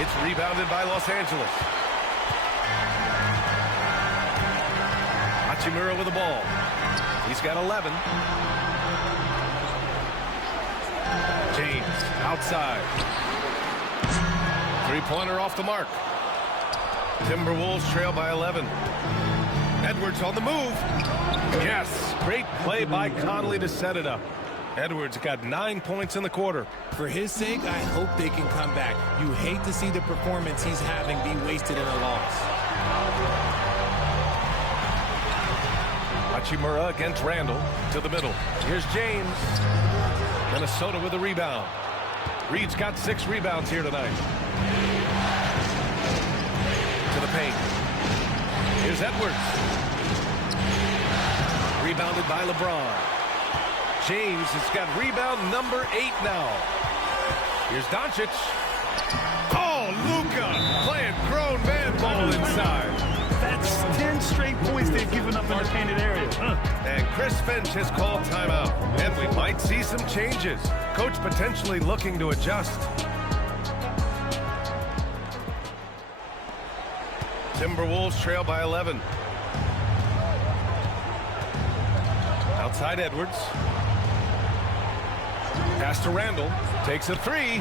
It's rebounded by Los Angeles. Hachimura with the ball. He's got 11. James outside. 3-pointer off the mark. Timberwolves trail by 11. Edwards on the move. Yes, great play by Conley to set it up. Edwards got 9 points in the quarter. For his sake, I hope they can come back. You hate to see the performance he's having be wasted in a loss. Hachimura against Randall to the middle. Here's James. Minnesota with a rebound. Reed's got 6 rebounds here tonight. To the paint. Here's Edwards. Rebounded by LeBron. James has got rebound number 8 now. Here's Doncic. Oh, Luka playing grown man ball inside. That's 10 straight points they've given up in the painted area. And Chris Finch has called timeout. And we might see some changes. Coach potentially looking to adjust. Timberwolves trail by 11. Outside Edwards. Pass to Randall. Takes a 3.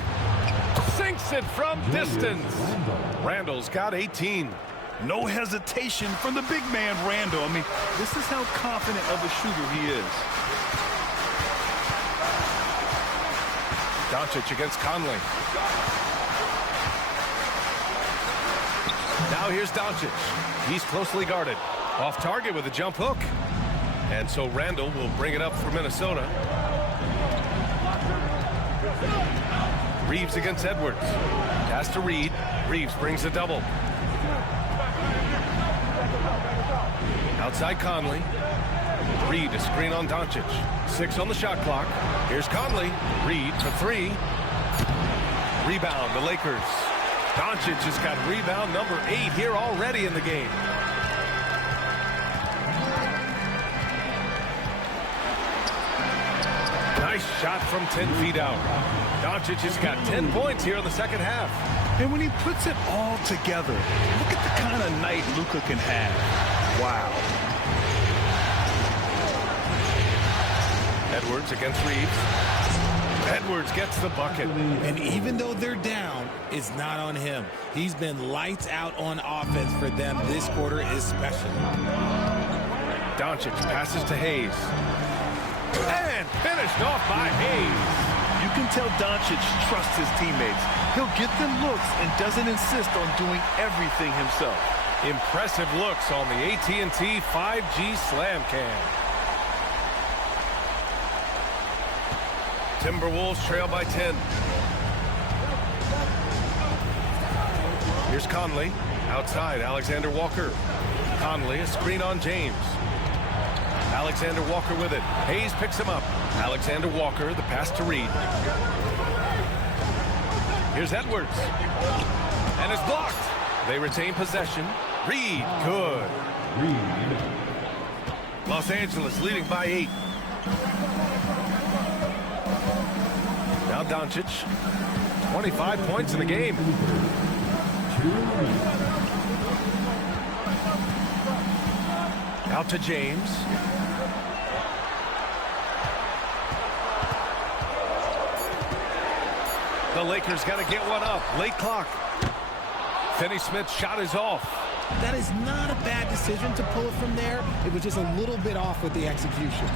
Sinks it from distance. Randall's got 18. No hesitation from the big man, Randall. I mean, this is how confident of a shooter he is. Doncic against Conley. Now here's Doncic. He's closely guarded. Off target with a jump hook. And so Randall will bring it up for Minnesota. Reeves against Edwards. Pass to Reed. Reeves brings a double. Outside Conley. Reed, a screen on Doncic. 6 on the shot clock. Here's Conley. Reed for 3. Rebound, the Lakers. Doncic has got rebound number 8 here already in the game. Nice shot from 10 feet out. Doncic has got 10 points here in the second half. And when he puts it all together, look at the kind of night Luka can have. Wow. Edwards against Reeves. Edwards gets the bucket. And even though they're down, it's not on him. He's been lights out on offense for them this quarter especially. Doncic passes to Hayes. And finished off by Hayes. You can tell Doncic trusts his teammates. He'll get them looks and doesn't insist on doing everything himself. Impressive looks on the AT&T 5G Slam Cam. Timberwolves trail by 10. Here's Conley. Outside, Alexander Walker. Conley, a screen on James. Alexander Walker with it. Hayes picks him up. Alexander Walker, the pass to Reed. Here's Edwards. And it's blocked. They retain possession. Reed, good. Los Angeles leading by 8. Now Doncic. 25 points in the game. Out to James. The Lakers got to get one up. Late clock. Finney-Smith's shot is off. That is not a bad decision to pull it from there. It was just a little bit off with the execution.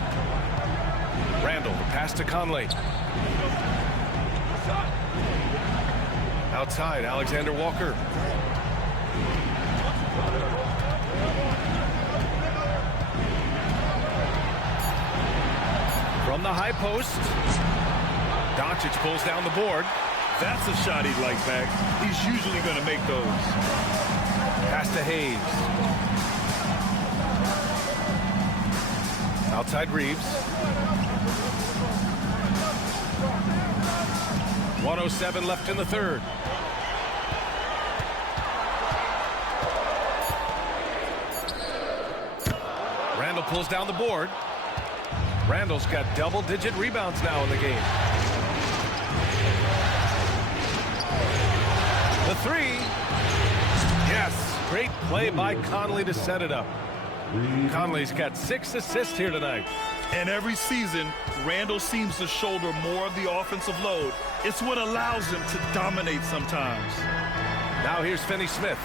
Randall, the pass to Conley. Outside, Alexander Walker. From the high post. Doncic pulls down the board. That's a shot he'd like back. He's usually going to make those. Pass to Hayes. Outside Reeves. 1:07 left in the third. Randall pulls down the board. Randall's got double-digit rebounds now in the game. The three. Yes, great play by Conley to set it up. Conley's got 6 assists here tonight. And every season, Randall seems to shoulder more of the offensive load. It's what allows him to dominate sometimes. Now here's Finney-Smith.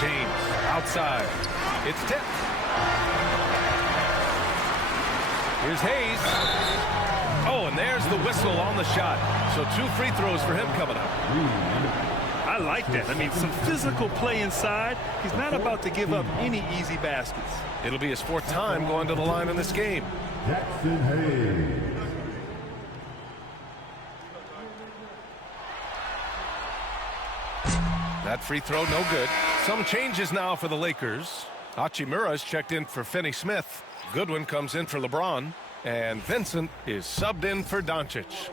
James outside. It's tipped. Here's Hayes. Oh, and there's the whistle on the shot. So 2 free throws for him coming up. I like that. I mean, some physical play inside. He's not about to give up any easy baskets. It'll be his 4th time going to the line in this game. Jackson Hayes. That free throw, no good. Some changes now for the Lakers. Hachimura's checked in for Finney-Smith. Goodwin comes in for LeBron. And Vincent is subbed in for Doncic.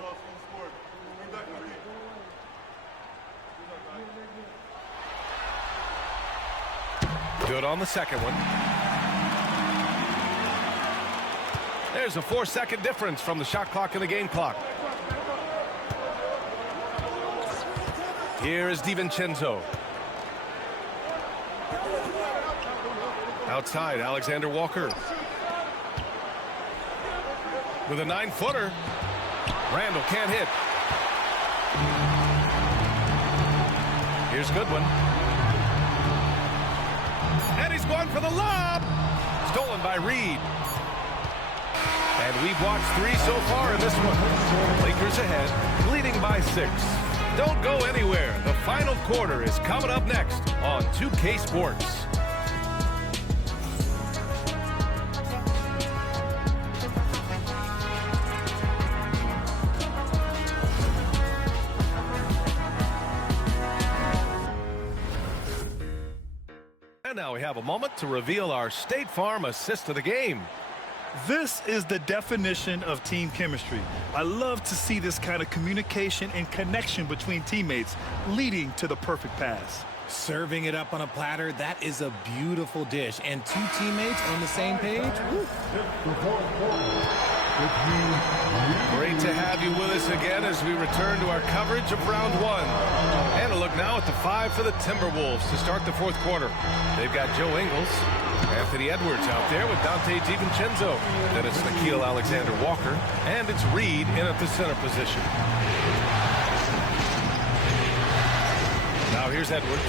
Good on the second one. There's a 4-second difference from the shot clock and the game clock. Here is DiVincenzo. Outside, Alexander Walker. With a 9-footer. Randall can't hit. Here's Goodwin. And he's going for the lob. Stolen by Reed. And we've watched 3 so far in this one. Lakers ahead, leading by 6. Don't go anywhere. The final quarter is coming up next on 2K Sports. And now we have a moment to reveal our State Farm assist of the game. This is the definition of team chemistry. I love to see this kind of communication and connection between teammates leading to the perfect pass. Serving it up on a platter, that is a beautiful dish. And 2 teammates on the same page. Woo. Great to have you with us again as we return to our coverage of round 1. And a look now at the 5 for the Timberwolves to start the 4th quarter. They've got Joe Ingles, Anthony Edwards out there with Dante DiVincenzo. Then it's Nickeil Alexander-Walker, and it's Reed in at the center position. Now here's Edwards.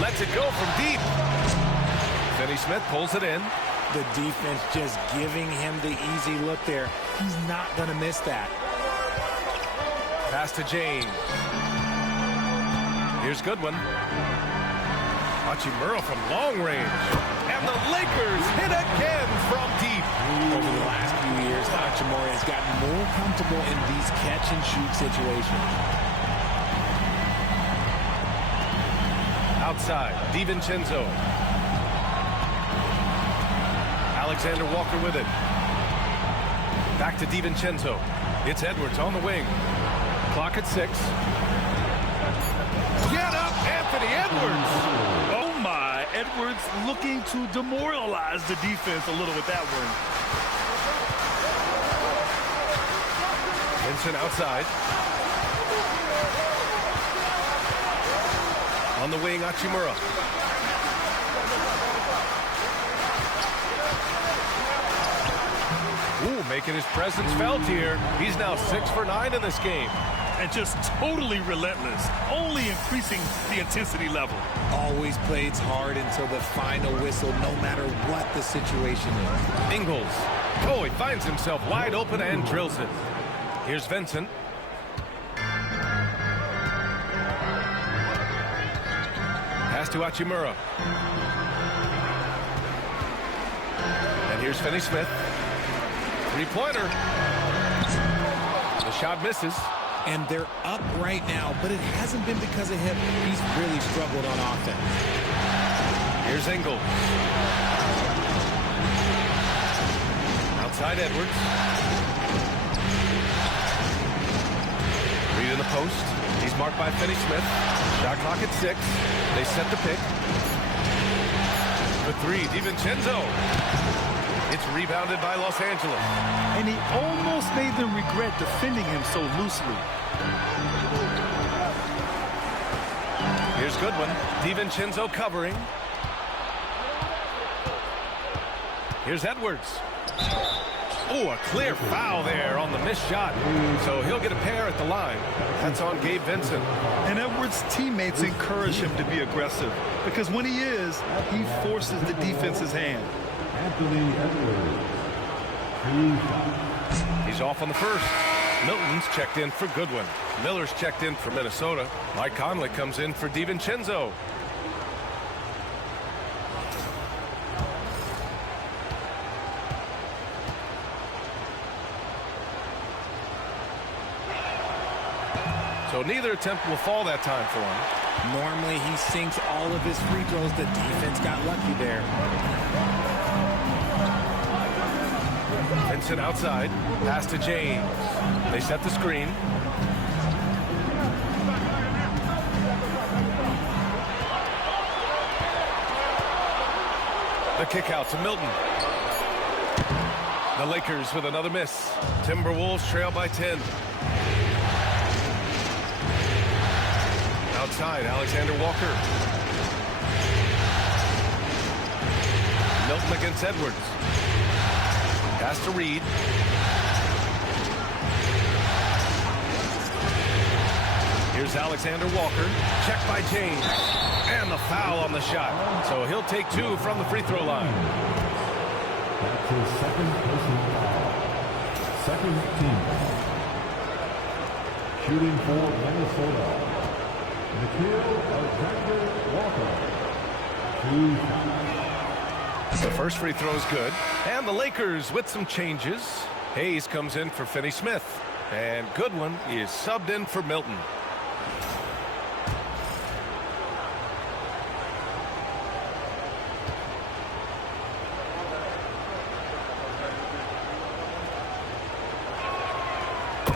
Lets it go from deep. Finney Smith pulls it in. The defense just giving him the easy look there. He's not going to miss that. Pass to James. Here's Goodwin. Hachimura from long range. And the Lakers hit again from deep. Over the last few years, Hachimura has gotten more comfortable in these catch-and-shoot situations. Outside, DiVincenzo. Alexander Walker with it. Back to DiVincenzo. It's Edwards on the wing. Clock at 6. Get up, Anthony Edwards! Oh my, Edwards looking to demoralize the defense a little with that one. Vincent outside. On the wing, Hachimura. Ooh, making his presence felt here. He's now 6 for 9 in this game. And just totally relentless, only increasing the intensity level. Always plays hard until the final whistle, no matter what the situation is. Ingles. Oh, he finds himself wide open and drills it. Here's Vincent. Pass to Hachimura. And here's Finney Smith. Three-pointer. The shot misses. And they're up right now, but it hasn't been because of him. He's really struggled on offense. Here's Ingles. Outside Edwards. Reed in the post. He's marked by Finney Smith. Shot clock at 6. They set the pick. For 3, DiVincenzo. It's rebounded by Los Angeles. And he almost made them regret defending him so loosely. Here's Goodwin. DiVincenzo covering. Here's Edwards. Oh, a clear foul there on the missed shot. So he'll get a pair at the line. That's on Gabe Vincent. And Edwards' teammates encourage him to be aggressive because when he is, he forces the defense's hand. Anthony Edwards. He's off on the first. Milton's checked in for Goodwin. Miller's checked in for Minnesota. Mike Conley comes in for DiVincenzo. So neither attempt will fall that time for him. Normally he sinks all of his free throws. The defense got lucky there. Vincent outside. Pass to James. They set the screen. The kick out to Milton. The Lakers with another miss. Timberwolves trail by 10. Outside, Alexander Walker. Milton against Edwards. Pass to Reed. Here's Alexander Walker. Checked by James. And the foul on the shot. So he'll take 2 from the free throw line. That's his second personal foul. Second team. Shooting for Minnesota. Nickeil Alexander-Walker. 2 The first free throw is good. And the Lakers with some changes. Hayes comes in for Finney Smith. And Goodwin is subbed in for Milton.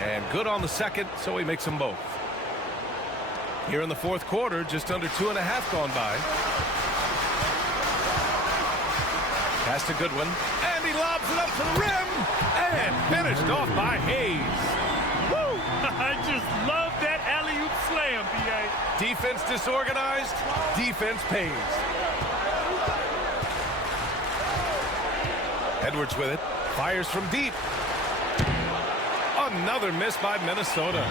And good on the second, so he makes them both. Here in the fourth quarter, just under 2.5 gone by. Pass to Goodwin, and he lobs it up to the rim, and finished off by Hayes. Woo! I just love that alley-oop slam, B.A. Defense disorganized, defense pays. Edwards with it, fires from deep. Another miss by Minnesota.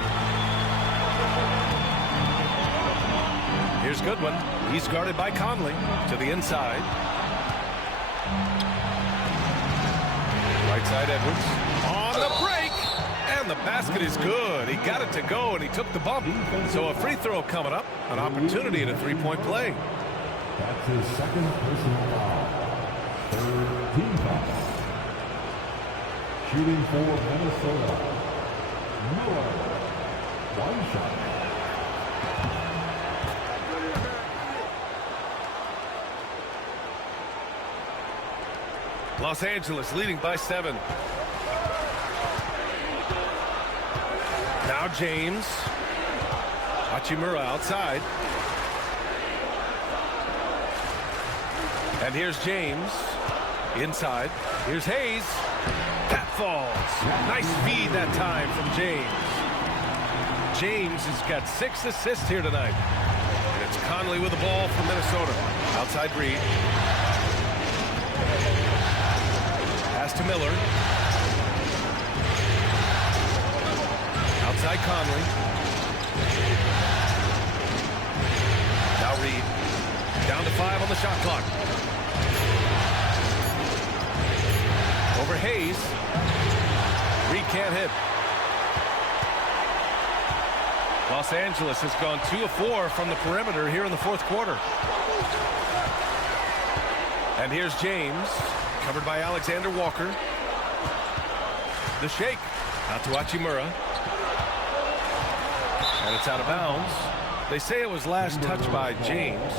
Here's Goodwin. He's guarded by Conley to the inside. Right side Edwards on the break, and the basket is good. He got it to go, and he took the bump. So a free throw coming up, an opportunity at a three-point play. That's his second personal foul. Third team foul. Shooting for Minnesota, Miller. One shot. Los Angeles leading by 7. Now James. Hachimura outside. And here's James. Inside. Here's Hayes. That falls. Nice feed that time from James. James has got 6 assists here tonight. And it's Conley with the ball for Minnesota. Outside Reed. Pass to Miller. Outside Conley. Now Reed. Down to 5 on the shot clock. Over Hayes. Reed can't hit. Los Angeles has gone 2 of 4 from the perimeter here in the fourth quarter. And here's James. Covered by Alexander Walker. The shake. Out to Hachimura. And it's out of bounds. They say it was last touched by James.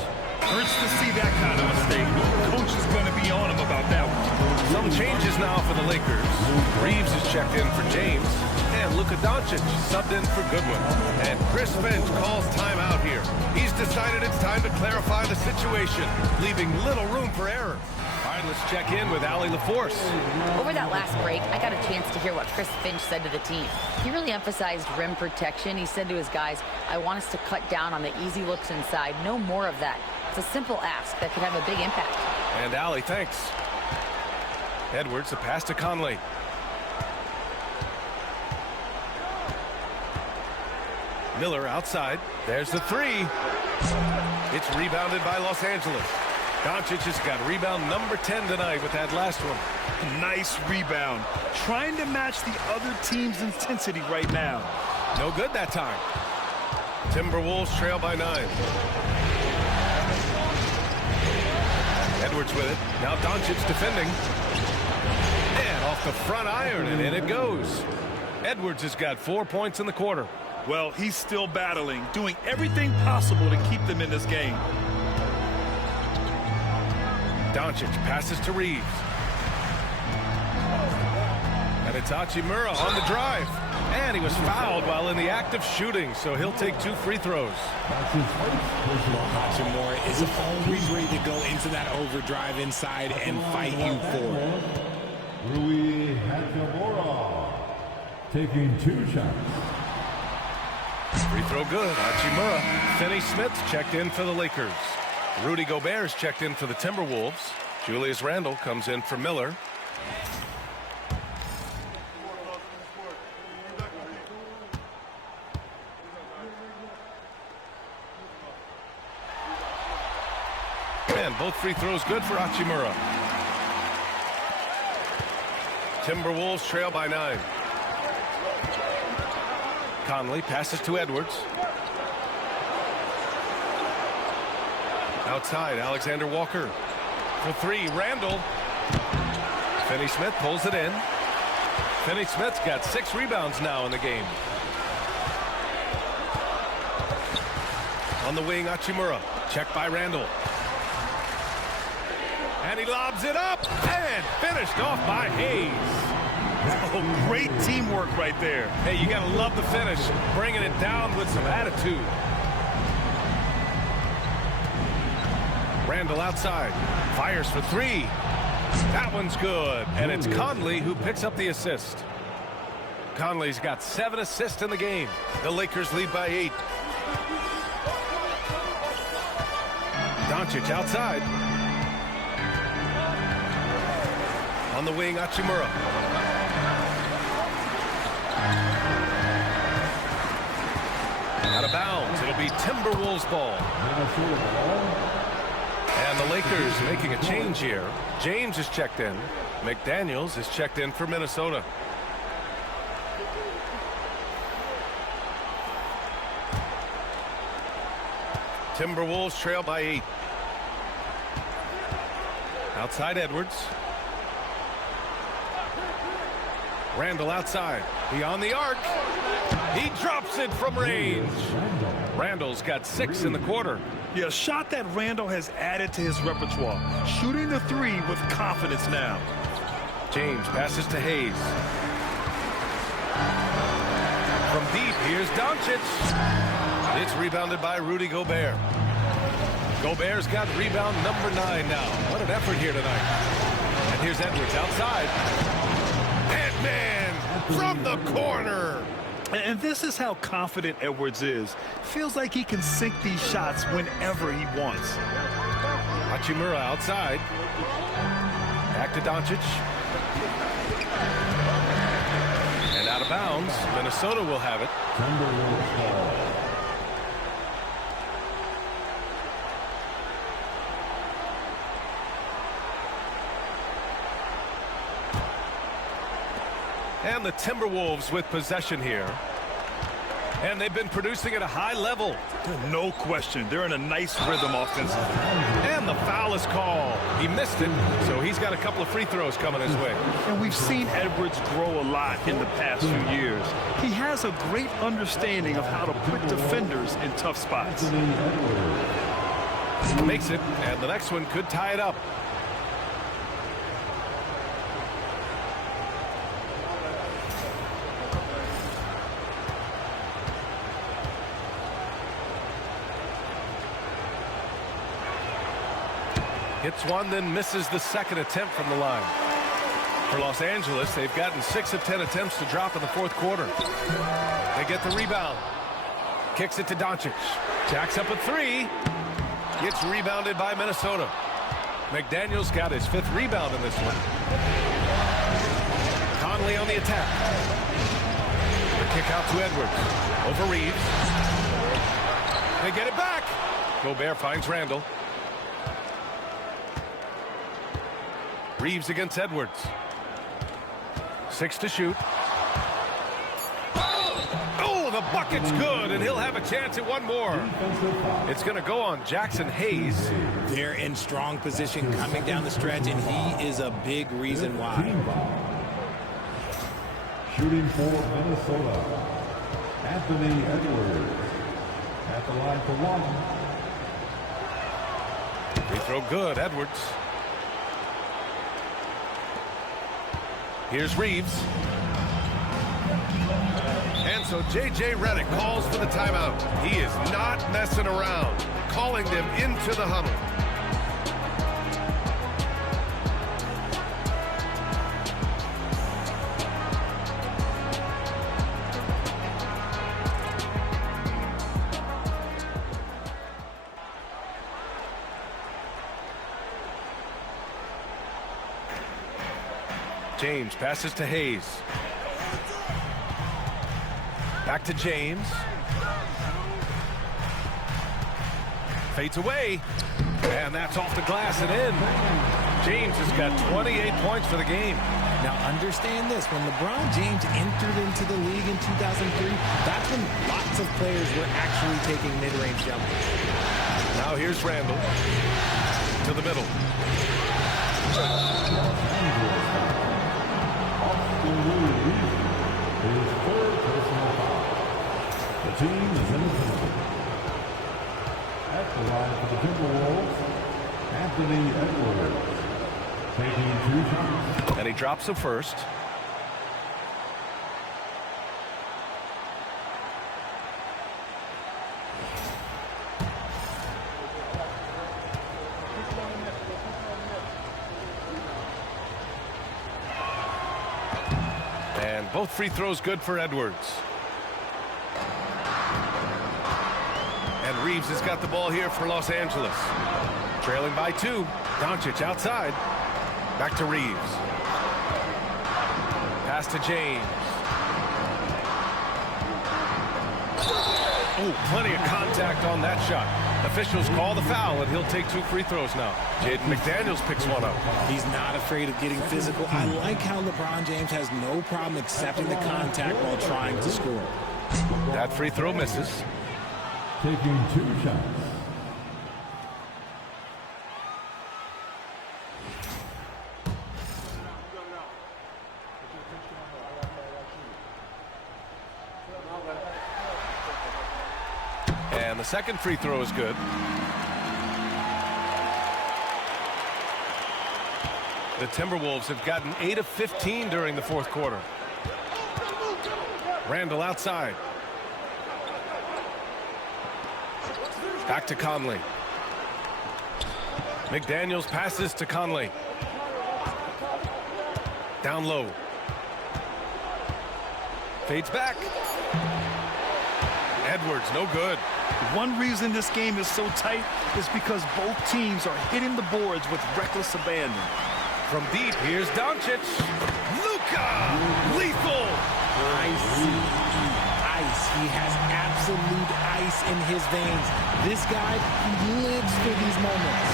Hurts to see that kind of mistake. Coach is going to be on him about that one. Some changes now for the Lakers. Reeves is checked in for James. And Luka Doncic subbed in for Goodwin. And Chris Finch calls timeout here. He's decided it's time to clarify the situation, leaving little room for error. All right, let's check in with Allie LaForce. Over that last break, I got a chance to hear what Chris Finch said to the team. He really emphasized rim protection. He said to his guys, I want us to cut down on the easy looks inside. No more of that. It's a simple ask that could have a big impact. And Allie, thanks. Edwards, a pass to Conley. Miller outside. There's the three. It's rebounded by Los Angeles. Doncic has got rebound number 10 tonight with that last one. Nice rebound. Trying to match the other team's intensity right now. No good that time. Timberwolves trail by 9. Edwards with it. Now Doncic defending. And off the front iron, and in it goes. Edwards has got 4 points in the quarter. Well, he's still battling, doing everything possible to keep them in this game. Doncic passes to Reeves. And it's Hachimura on the drive. And he was fouled while in the act of shooting, so he'll take 2 free throws. Hachimura is always ready to go into that overdrive inside and fight you forward. Rui Hachimura taking 2 shots. Free throw good. Hachimura. Finney Smith checked in for the Lakers. Rudy Gobert's checked in for the Timberwolves. Julius Randle comes in for Miller. And both free throws good for Hachimura. Timberwolves trail by 9. Conley passes to Edwards. Outside, Alexander Walker. For 3, Randle. Finney Smith pulls it in. Finney Smith's got 6 rebounds now in the game. On the wing, Hachimura. Checked by Randle. And he lobs it up. And finished off by Hayes. Oh, great teamwork right there. Hey, you got to love the finish. Bringing it down with some attitude. Randle outside. Fires for 3. That one's good. And it's Conley who picks up the assist. Conley's got 7 assists in the game. The Lakers lead by 8. Doncic outside. On the wing, Hachimura. Out of bounds. It'll be Timberwolves ball. And the Lakers making a change here. James is checked in. McDaniels is checked in for Minnesota. Timberwolves trail by 8. Outside Edwards. Randall outside. He on the arc. He drops it from range. Randall's got 6 in the quarter. Yeah, a shot that Randall has added to his repertoire. Shooting the 3 with confidence now. James passes to Hayes. From deep, here's Doncic. It's rebounded by Rudy Gobert. Gobert's got rebound number 9 now. What an effort here tonight. And here's Edwards outside. Ant-Man from the corner. And this is how confident Edwards is. Feels like he can sink these shots whenever he wants. Hachimura outside. Back to Doncic. And out of bounds. Minnesota will have it. And the Timberwolves with possession here. And they've been producing at a high level. No question. They're in a nice rhythm offensively. And the foul is called. He missed it, so he's got a couple of free throws coming his way. And we've seen Edwards grow a lot in the past few years. He has a great understanding of how to put defenders in tough spots. Makes it, and the next one could tie it up. Hits one, then misses the second attempt from the line. For Los Angeles, they've gotten 6 of 10 attempts to drop in the fourth quarter. They get the rebound. Kicks it to Doncic. Jacks up a 3. Gets rebounded by Minnesota. McDaniels got his 5th rebound in this one. Conley on the attack. The kick out to Edwards. Over Reeves. They get it back. Gobert finds Randall. Reeves against Edwards. 6 to shoot. Oh, the bucket's good, and he'll have a chance at one more. It's going to go on Jackson Hayes. They're in strong position coming down the stretch, and he is a big reason why. Shooting for Minnesota, Anthony Edwards. At the line for 1. Free throw good, Edwards. Here's Reeves. And so J.J. Redick calls for the timeout. He is not messing around, calling them into the huddle. James passes to Hayes. Back to James. Fades away. And that's off the glass and in. James has got 28 points for the game. Now understand this, when LeBron James entered into the league in 2003, that's when lots of players were actually taking mid-range jumpers. Now here's Randall. To the middle. His 3rd personal foul. The team is in the penalty. At the line for the Timberwolves, Anthony Edwards. Taking 2 shots. And he drops the first. And both free throws good for Edwards. Reeves has got the ball here for Los Angeles. Trailing by 2. Doncic outside. Back to Reeves. Pass to James. Oh, plenty of contact on that shot. Officials call the foul, and he'll take 2 free throws now. Jaden McDaniels picks one up. He's not afraid of getting physical. I like how LeBron James has no problem accepting the contact while trying to score. That free throw misses. Taking 2 shots. And the second free throw is good. The Timberwolves have gotten 8 of 15 during the fourth quarter. Randall outside. Back to Conley. McDaniels passes to Conley. Down low. Fades back. Edwards, no good. One reason this game is so tight is because both teams are hitting the boards with reckless abandon. From deep, here's Doncic. Luka! Lethal! Ice. He has absolute ice in his veins. This guy, he lives for these moments.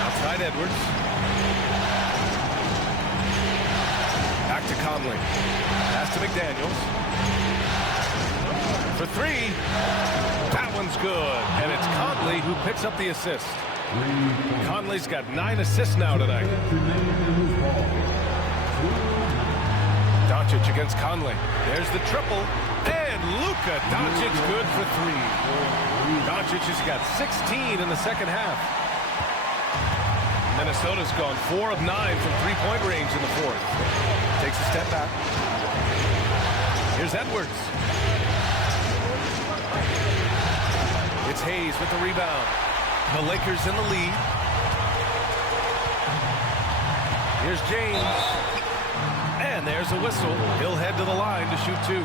Outside Edwards. Back to Conley. Pass to McDaniels. For 3. That one's good. And it's Conley who picks up the assist. Conley's got 9 assists now tonight. Doncic against Conley. There's the triple. And Luka Doncic good for 3. Doncic has got 16 in the second half. Minnesota's gone 4 of 9 from three-point range in the fourth. Takes a step back. Here's Edwards. It's Hayes with the rebound. The Lakers in the lead. Here's James. And there's a whistle. He'll head to the line to shoot 2.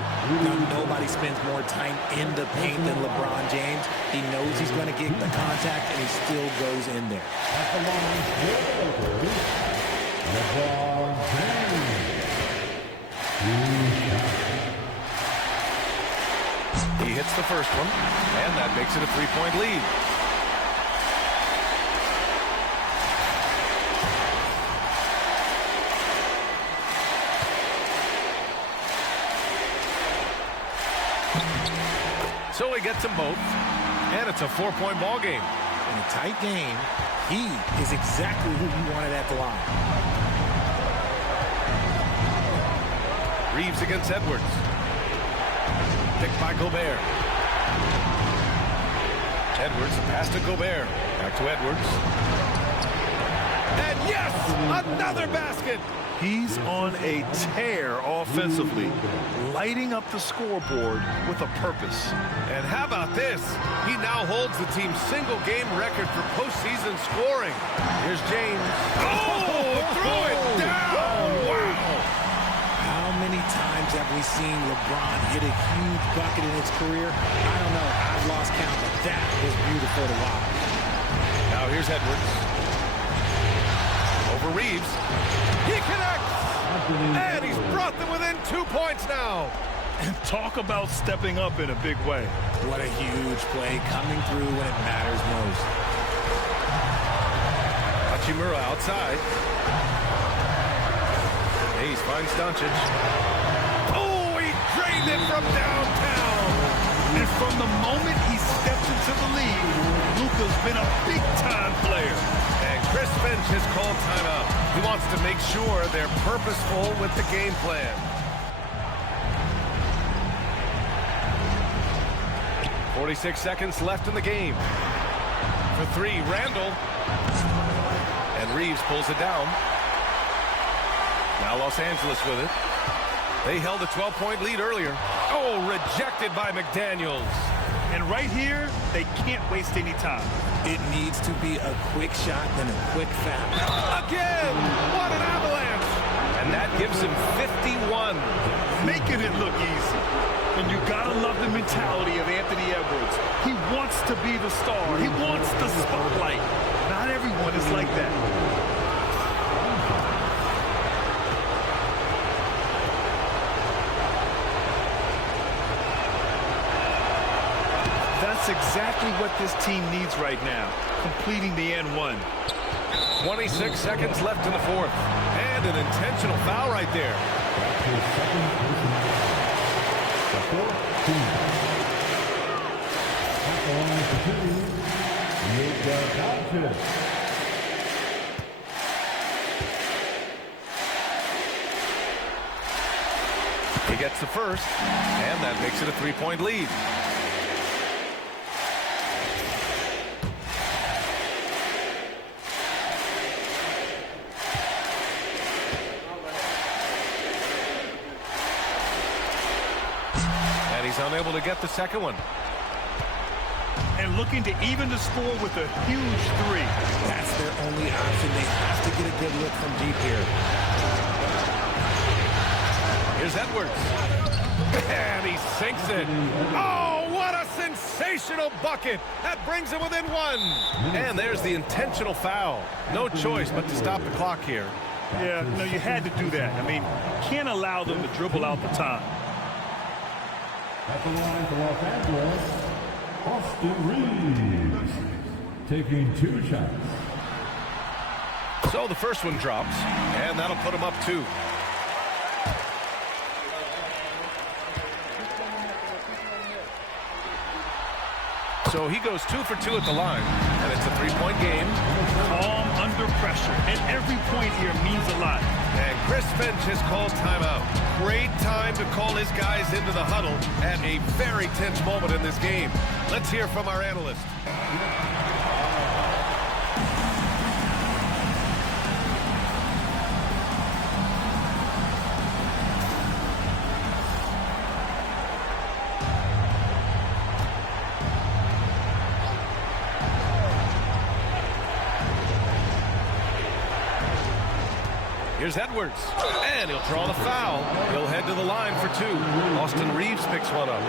Nobody spends more time in the paint than LeBron James. He knows he's going to get the contact, and he still goes in there. LeBron James. He hits the first one, and that makes it a 3-point lead. So he gets them both, and it's a 4-point ball game. In a tight game, he is exactly who you wanted at the line. Reeves against Edwards. Picked by Gobert. Edwards, pass to Gobert. Back to Edwards. And yes, another basket. He's on a tear offensively, lighting up the scoreboard with a purpose. And how about this? He now holds the team's single-game record for postseason scoring. Here's James. Oh, throw it down! Wow! How many times have we seen LeBron hit a huge bucket in his career? I don't know. I've lost count, but that was beautiful to watch. Now here's Edwards. Over Reeves. He connects! And he's brought them within 2 points now. And talk about stepping up in a big way. What a huge play coming through when it matters most. Hachimura outside. Hayes finds Doncic. Oh, he drained it from downtown. And from the moment he stepped into the league, Luka's been a big-time player. And Chris Finch has called timeout. He wants to make sure they're purposeful with the game plan. 46 seconds left in the game. For 3, Randall. And Reeves pulls it down. Now Los Angeles with it. They held a 12-point lead earlier. Oh, rejected by McDaniels. And right here, they can't waste any time. It needs to be a quick shot, then a quick foul. Again! What an avalanche! And that gives him 51. Making it look easy. And you gotta love the mentality of Anthony Edwards. He wants to be the star. He wants the spotlight. Not everyone is like that. That's exactly what this team needs right now, completing the N1. 26 seconds left in the fourth. And an intentional foul right there. He gets the first, and that makes it a 3-point lead. And he's unable to get the second one. And looking to even the score with a huge three. That's their only option. They have to get a good look from deep here. Here's Edwards. And he sinks it. Oh, what a sensational bucket. That brings him within one. And there's the intentional foul. No choice but to stop the clock here. Yeah, no, you had to do that. I mean, can't allow them to dribble out the time. At the line for Los Angeles, Austin Reeves, taking 2 shots. So the first one drops, and that'll put him up 2. So he goes 2 for 2 at the line, and it's a 3-point game. Calm under pressure, and every point here means a lot. And Chris Finch has called timeout. Great time to call his guys into the huddle at a very tense moment in this game. Let's hear from our analyst. Here's Edwards, and he'll draw the foul. He'll head to the line for 2. Austin Reeves picks one up.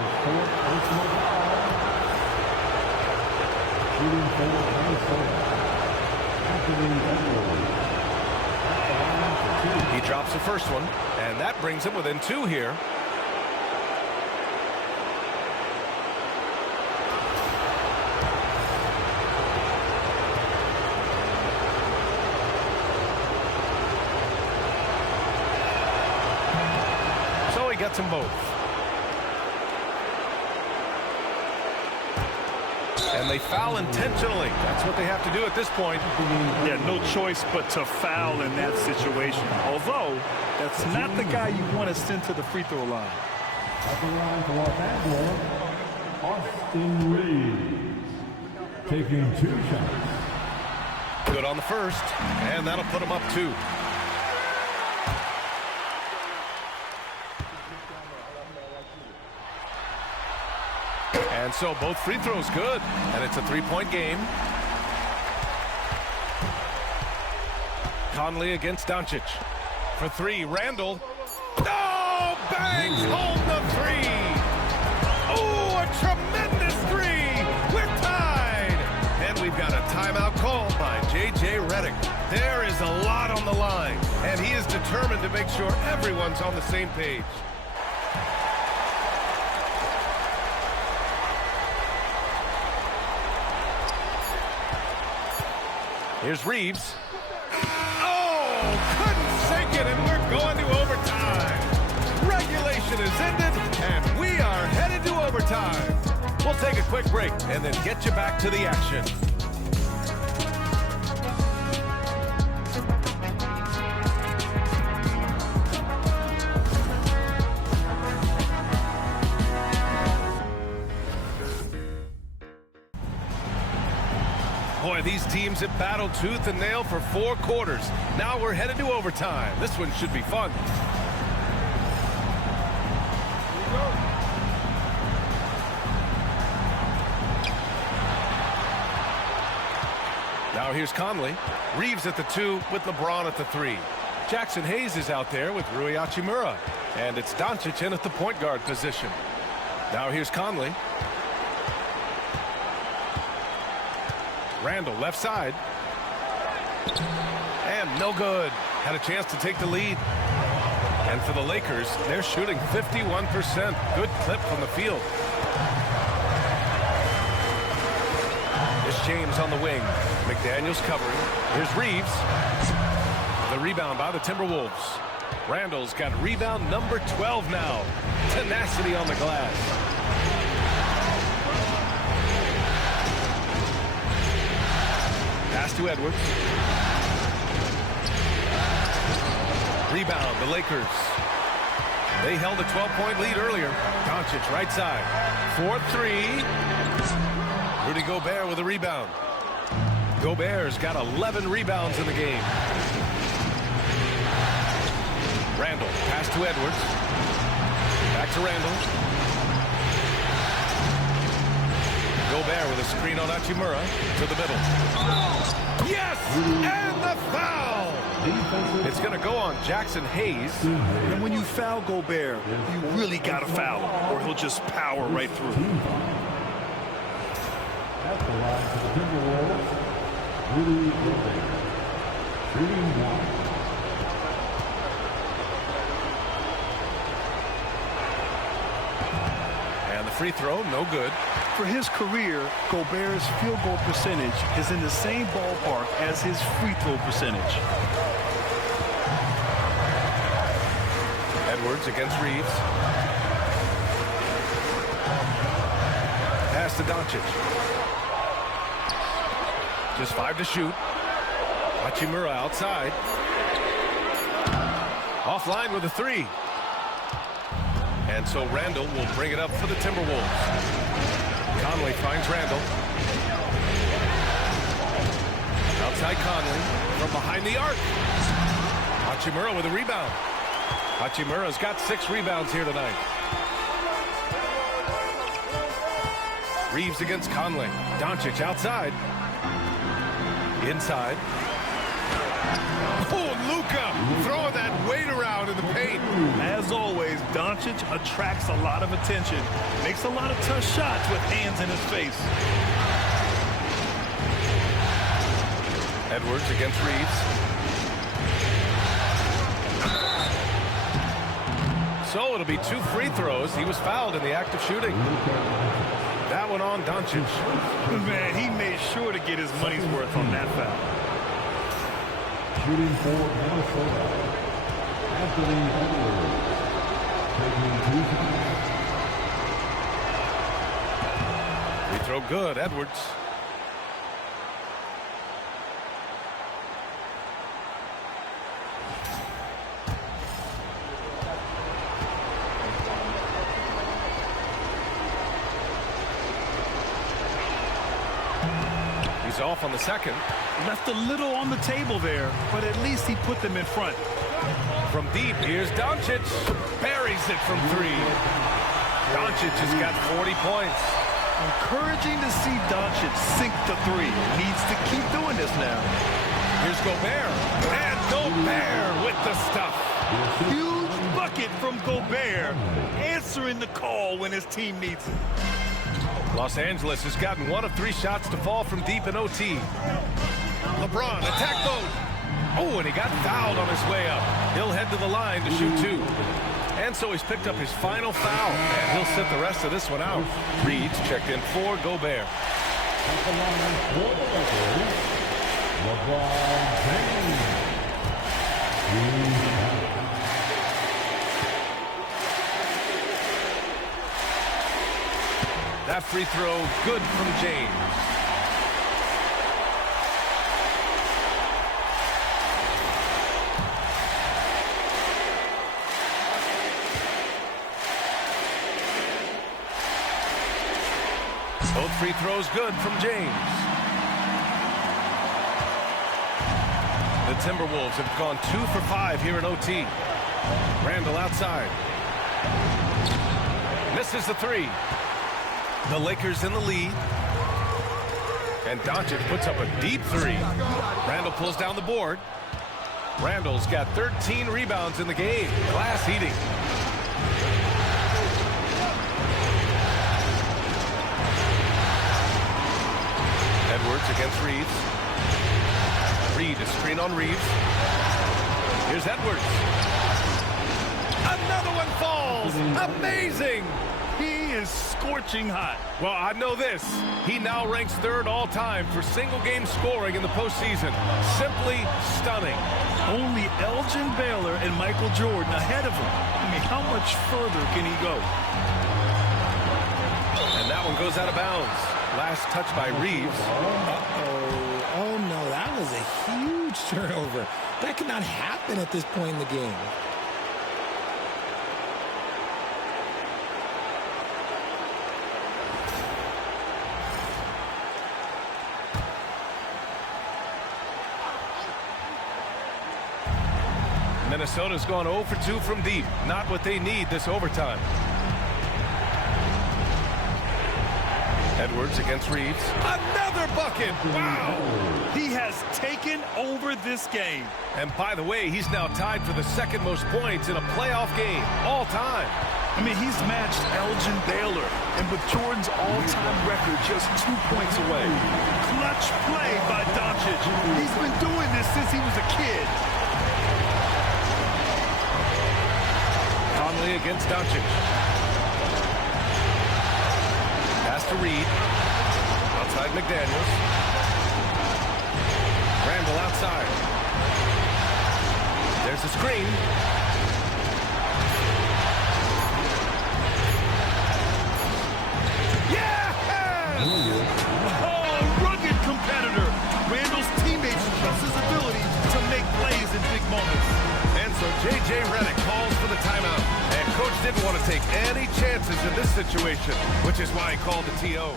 He drops the first one, and that brings him within 2 here. Gets them both. And they foul intentionally. That's what they have to do at this point. Yeah, no choice but to foul in that situation. Although, that's not the guy you want to send to the free throw line. At the line for Los Angeles, Austin Reeves, taking 2 shots. Good on the first, and that'll put him up 2. And so both free throws good, and it's a 3-point game. Conley against Doncic. For 3, Randall. Oh, bangs home the 3. Oh, a tremendous 3. We're tied. And we've got a timeout called by J.J. Redick. There is a lot on the line, and he is determined to make sure everyone's on the same page. Here's Reeves. Oh, couldn't sink it, and we're going to overtime. Regulation is ended, and we are headed to overtime. We'll take a quick break and then get you back to the action. Boy, these teams have battled tooth and nail for 4 quarters. Now we're headed to overtime. This one should be fun. Now here's Conley. Reeves at the 2 with LeBron at the 3. Jackson Hayes is out there with Rui Hachimura. And it's Doncic in at the point guard position. Now here's Conley. Randall left side. And no good. Had a chance to take the lead. And for the Lakers, they're shooting 51%. Good clip from the field. Here's James on the wing. McDaniels covering. Here's Reeves. The rebound by the Timberwolves. Randall's got rebound number 12 now. Tenacity on the glass. Pass to Edwards. Rebound, the Lakers. They held a 12-point lead earlier. Doncic right side. 4-3. Rudy Gobert with a rebound. Gobert's got 11 rebounds in the game. Randall, pass to Edwards. Back to Randall. Gobert with a screen on Hachimura to the middle. Yes! And the foul! It's going to go on Jackson Hayes. And when you foul Gobert, you really got to foul him, or he'll just power right through. At the line for the Timberwolves, Rudy Gobert, shooting 1. And the free throw, no good. For his career, Gobert's field goal percentage is in the same ballpark as his free throw percentage. Edwards against Reeves. Pass to Doncic. Just 5 to shoot. Hachimura outside. Offline with a 3. And so Randall will bring it up for the Timberwolves. Conley finds Randall. Outside Conley from behind the arc. Hachimura with a rebound. Hachimura's got 6 rebounds here tonight. Reeves against Conley. Doncic outside. Inside. Oh, Luka throwing that weight around in the paint. As always, Doncic attracts a lot of attention. Makes a lot of tough shots with hands in his face. Edwards against Reeves. So it'll be 2 free throws. He was fouled in the act of shooting. That one on Doncic. Man, he made sure to get his money's worth on that foul. Shooting for Minnesota, Anthony Edwards, taking 2 fouls. Free throw good, Edwards. He's off on the second. Left a little on the table there, but at least he put them in front. From deep, here's Doncic. Buries it from 3. Doncic has got 40 points. Encouraging to see Doncic sink the 3. Needs to keep doing this now. Here's Gobert. And Gobert with the stuff. Huge bucket from Gobert, answering the call when his team needs it. Los Angeles has gotten 1 of 3 shots to fall from deep in OT. LeBron, attack mode. Oh, and he got fouled on his way up. He'll head to the line to shoot 2. And so he's picked up his final foul, and he'll sit the rest of this one out. Reed's checked in for Gobert. At the line for the Lakers, LeBron James. That free throw, good from James. Both free throws good from James. The Timberwolves have gone 2 for 5 here in OT. Randall outside. Misses the 3. The Lakers in the lead. And Doncic puts up a deep 3. Randall pulls down the board. Randall's got 13 rebounds in the game. Glass eating. Edwards against Reeves. Reed, a screen on Reeves. Here's Edwards. Another one falls. Amazing. He is scorching hot. Well, I know this. He now ranks third all-time for single-game scoring in the postseason. Simply stunning. Only Elgin Baylor and Michael Jordan ahead of him. I mean, how much further can he go? And that one goes out of bounds. Last touch by Reeves. Oh no, that was a huge turnover. That could not happen at this point in the game. Minnesota's gone 0 for 2 from deep. Not what they need this overtime. Edwards against Reeves. Another bucket! Wow! He has taken over this game. And by the way, he's now tied for the second most points in a playoff game all time. I mean, he's matched Elgin Baylor, and with Jordan's all-time record just 2 points away. Clutch play by Doncic. He's been doing this since he was a kid. Conley against Doncic. Pass to Reed. Outside McDaniels. Randall outside. There's the screen. Yeah! Oh, rugged competitor. Randall's teammates trust his ability to make plays in big moments. And so J.J. Redick calls for the timeout. And Coach didn't want to take any chances in this situation, which is why he called the TO.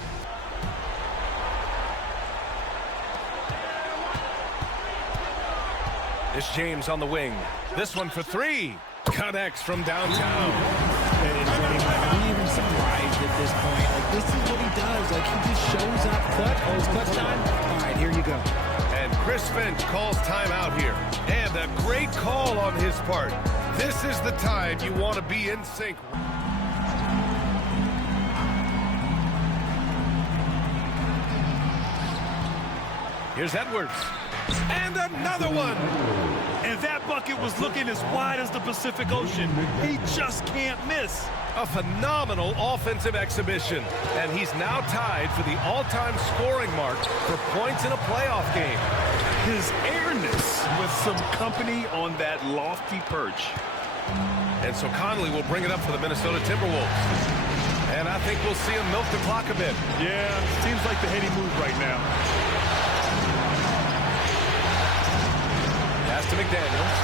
This James on the wing. This one for three. Connects from downtown. And I'm not even surprised at this point. Like, this is what he does. Like, he just shows up. Oh, it's clutch time. All right, here you go. And Chris Finch calls timeout here. And a great call on his part. This is the time you want to be in sync. Here's Edwards. And another one. And that bucket was looking as wide as the Pacific Ocean. He just can't miss. A phenomenal offensive exhibition. And he's now tied for the all-time scoring mark for points in a playoff game. His airness with some company on that lofty perch. And so Conley will bring it up for the Minnesota Timberwolves. And I think we'll see him milk the clock a bit. Yeah, seems like the heady move right now. Pass to McDaniels.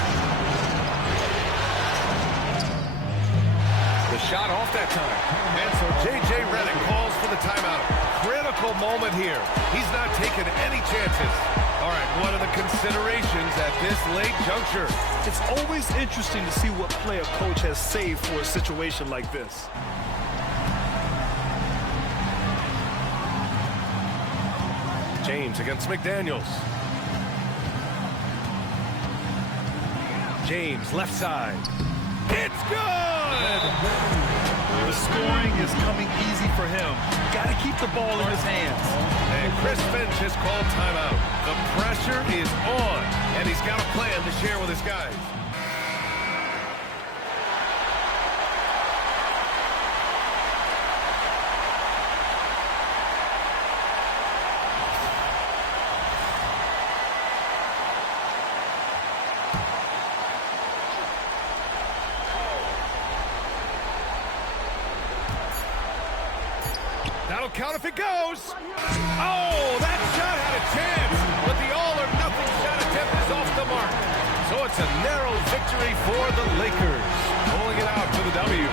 The shot off that time. And so J.J. Redick calls for the timeout. Critical moment here. He's not taking any chances. All right, what are the considerations at this late juncture? It's always interesting to see what play a coach has saved for a situation like this. James against McDaniels. James, left side. It's good! The scoring is coming easy for him. Got to keep the ball in his hands. And Chris Finch has called timeout. The pressure is on, and he's got a plan to share with his guys. That'll count if it goes. Oh, that shot had a chance, but the all-or-nothing shot attempt is off the mark. So it's a narrow victory for the Lakers, pulling it out for the W.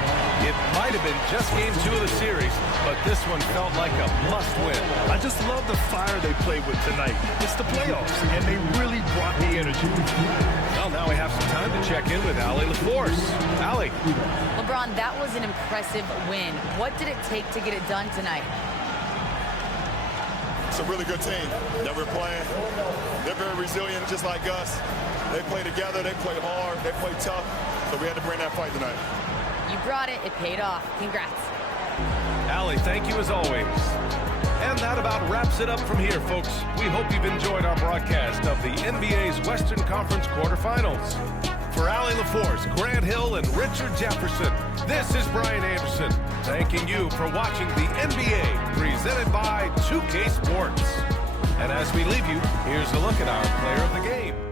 It might have been just game 2 of the series, but this one felt like a must-win. I just love the fire they played with tonight. It's the playoffs, and they really brought the energy. Well, now we have some time to check in with Allie LaForce. Allie. LeBron, that was an impressive win. What did it take to get it done tonight? It's a really good team that we're playing. They're very resilient, just like us. They play together, they play hard, they play tough. So we had to bring that fight tonight. You brought it. It paid off. Congrats. Allie Allie, thank you as always. And that about wraps it up from here, folks. We hope you've enjoyed our broadcast of the NBA's Western Conference quarterfinals. For Allie LaForce, Grant Hill, and Richard Jefferson, this is Brian Anderson, thanking you for watching the NBA presented by 2K Sports. And as we leave you, here's a look at our player of the game.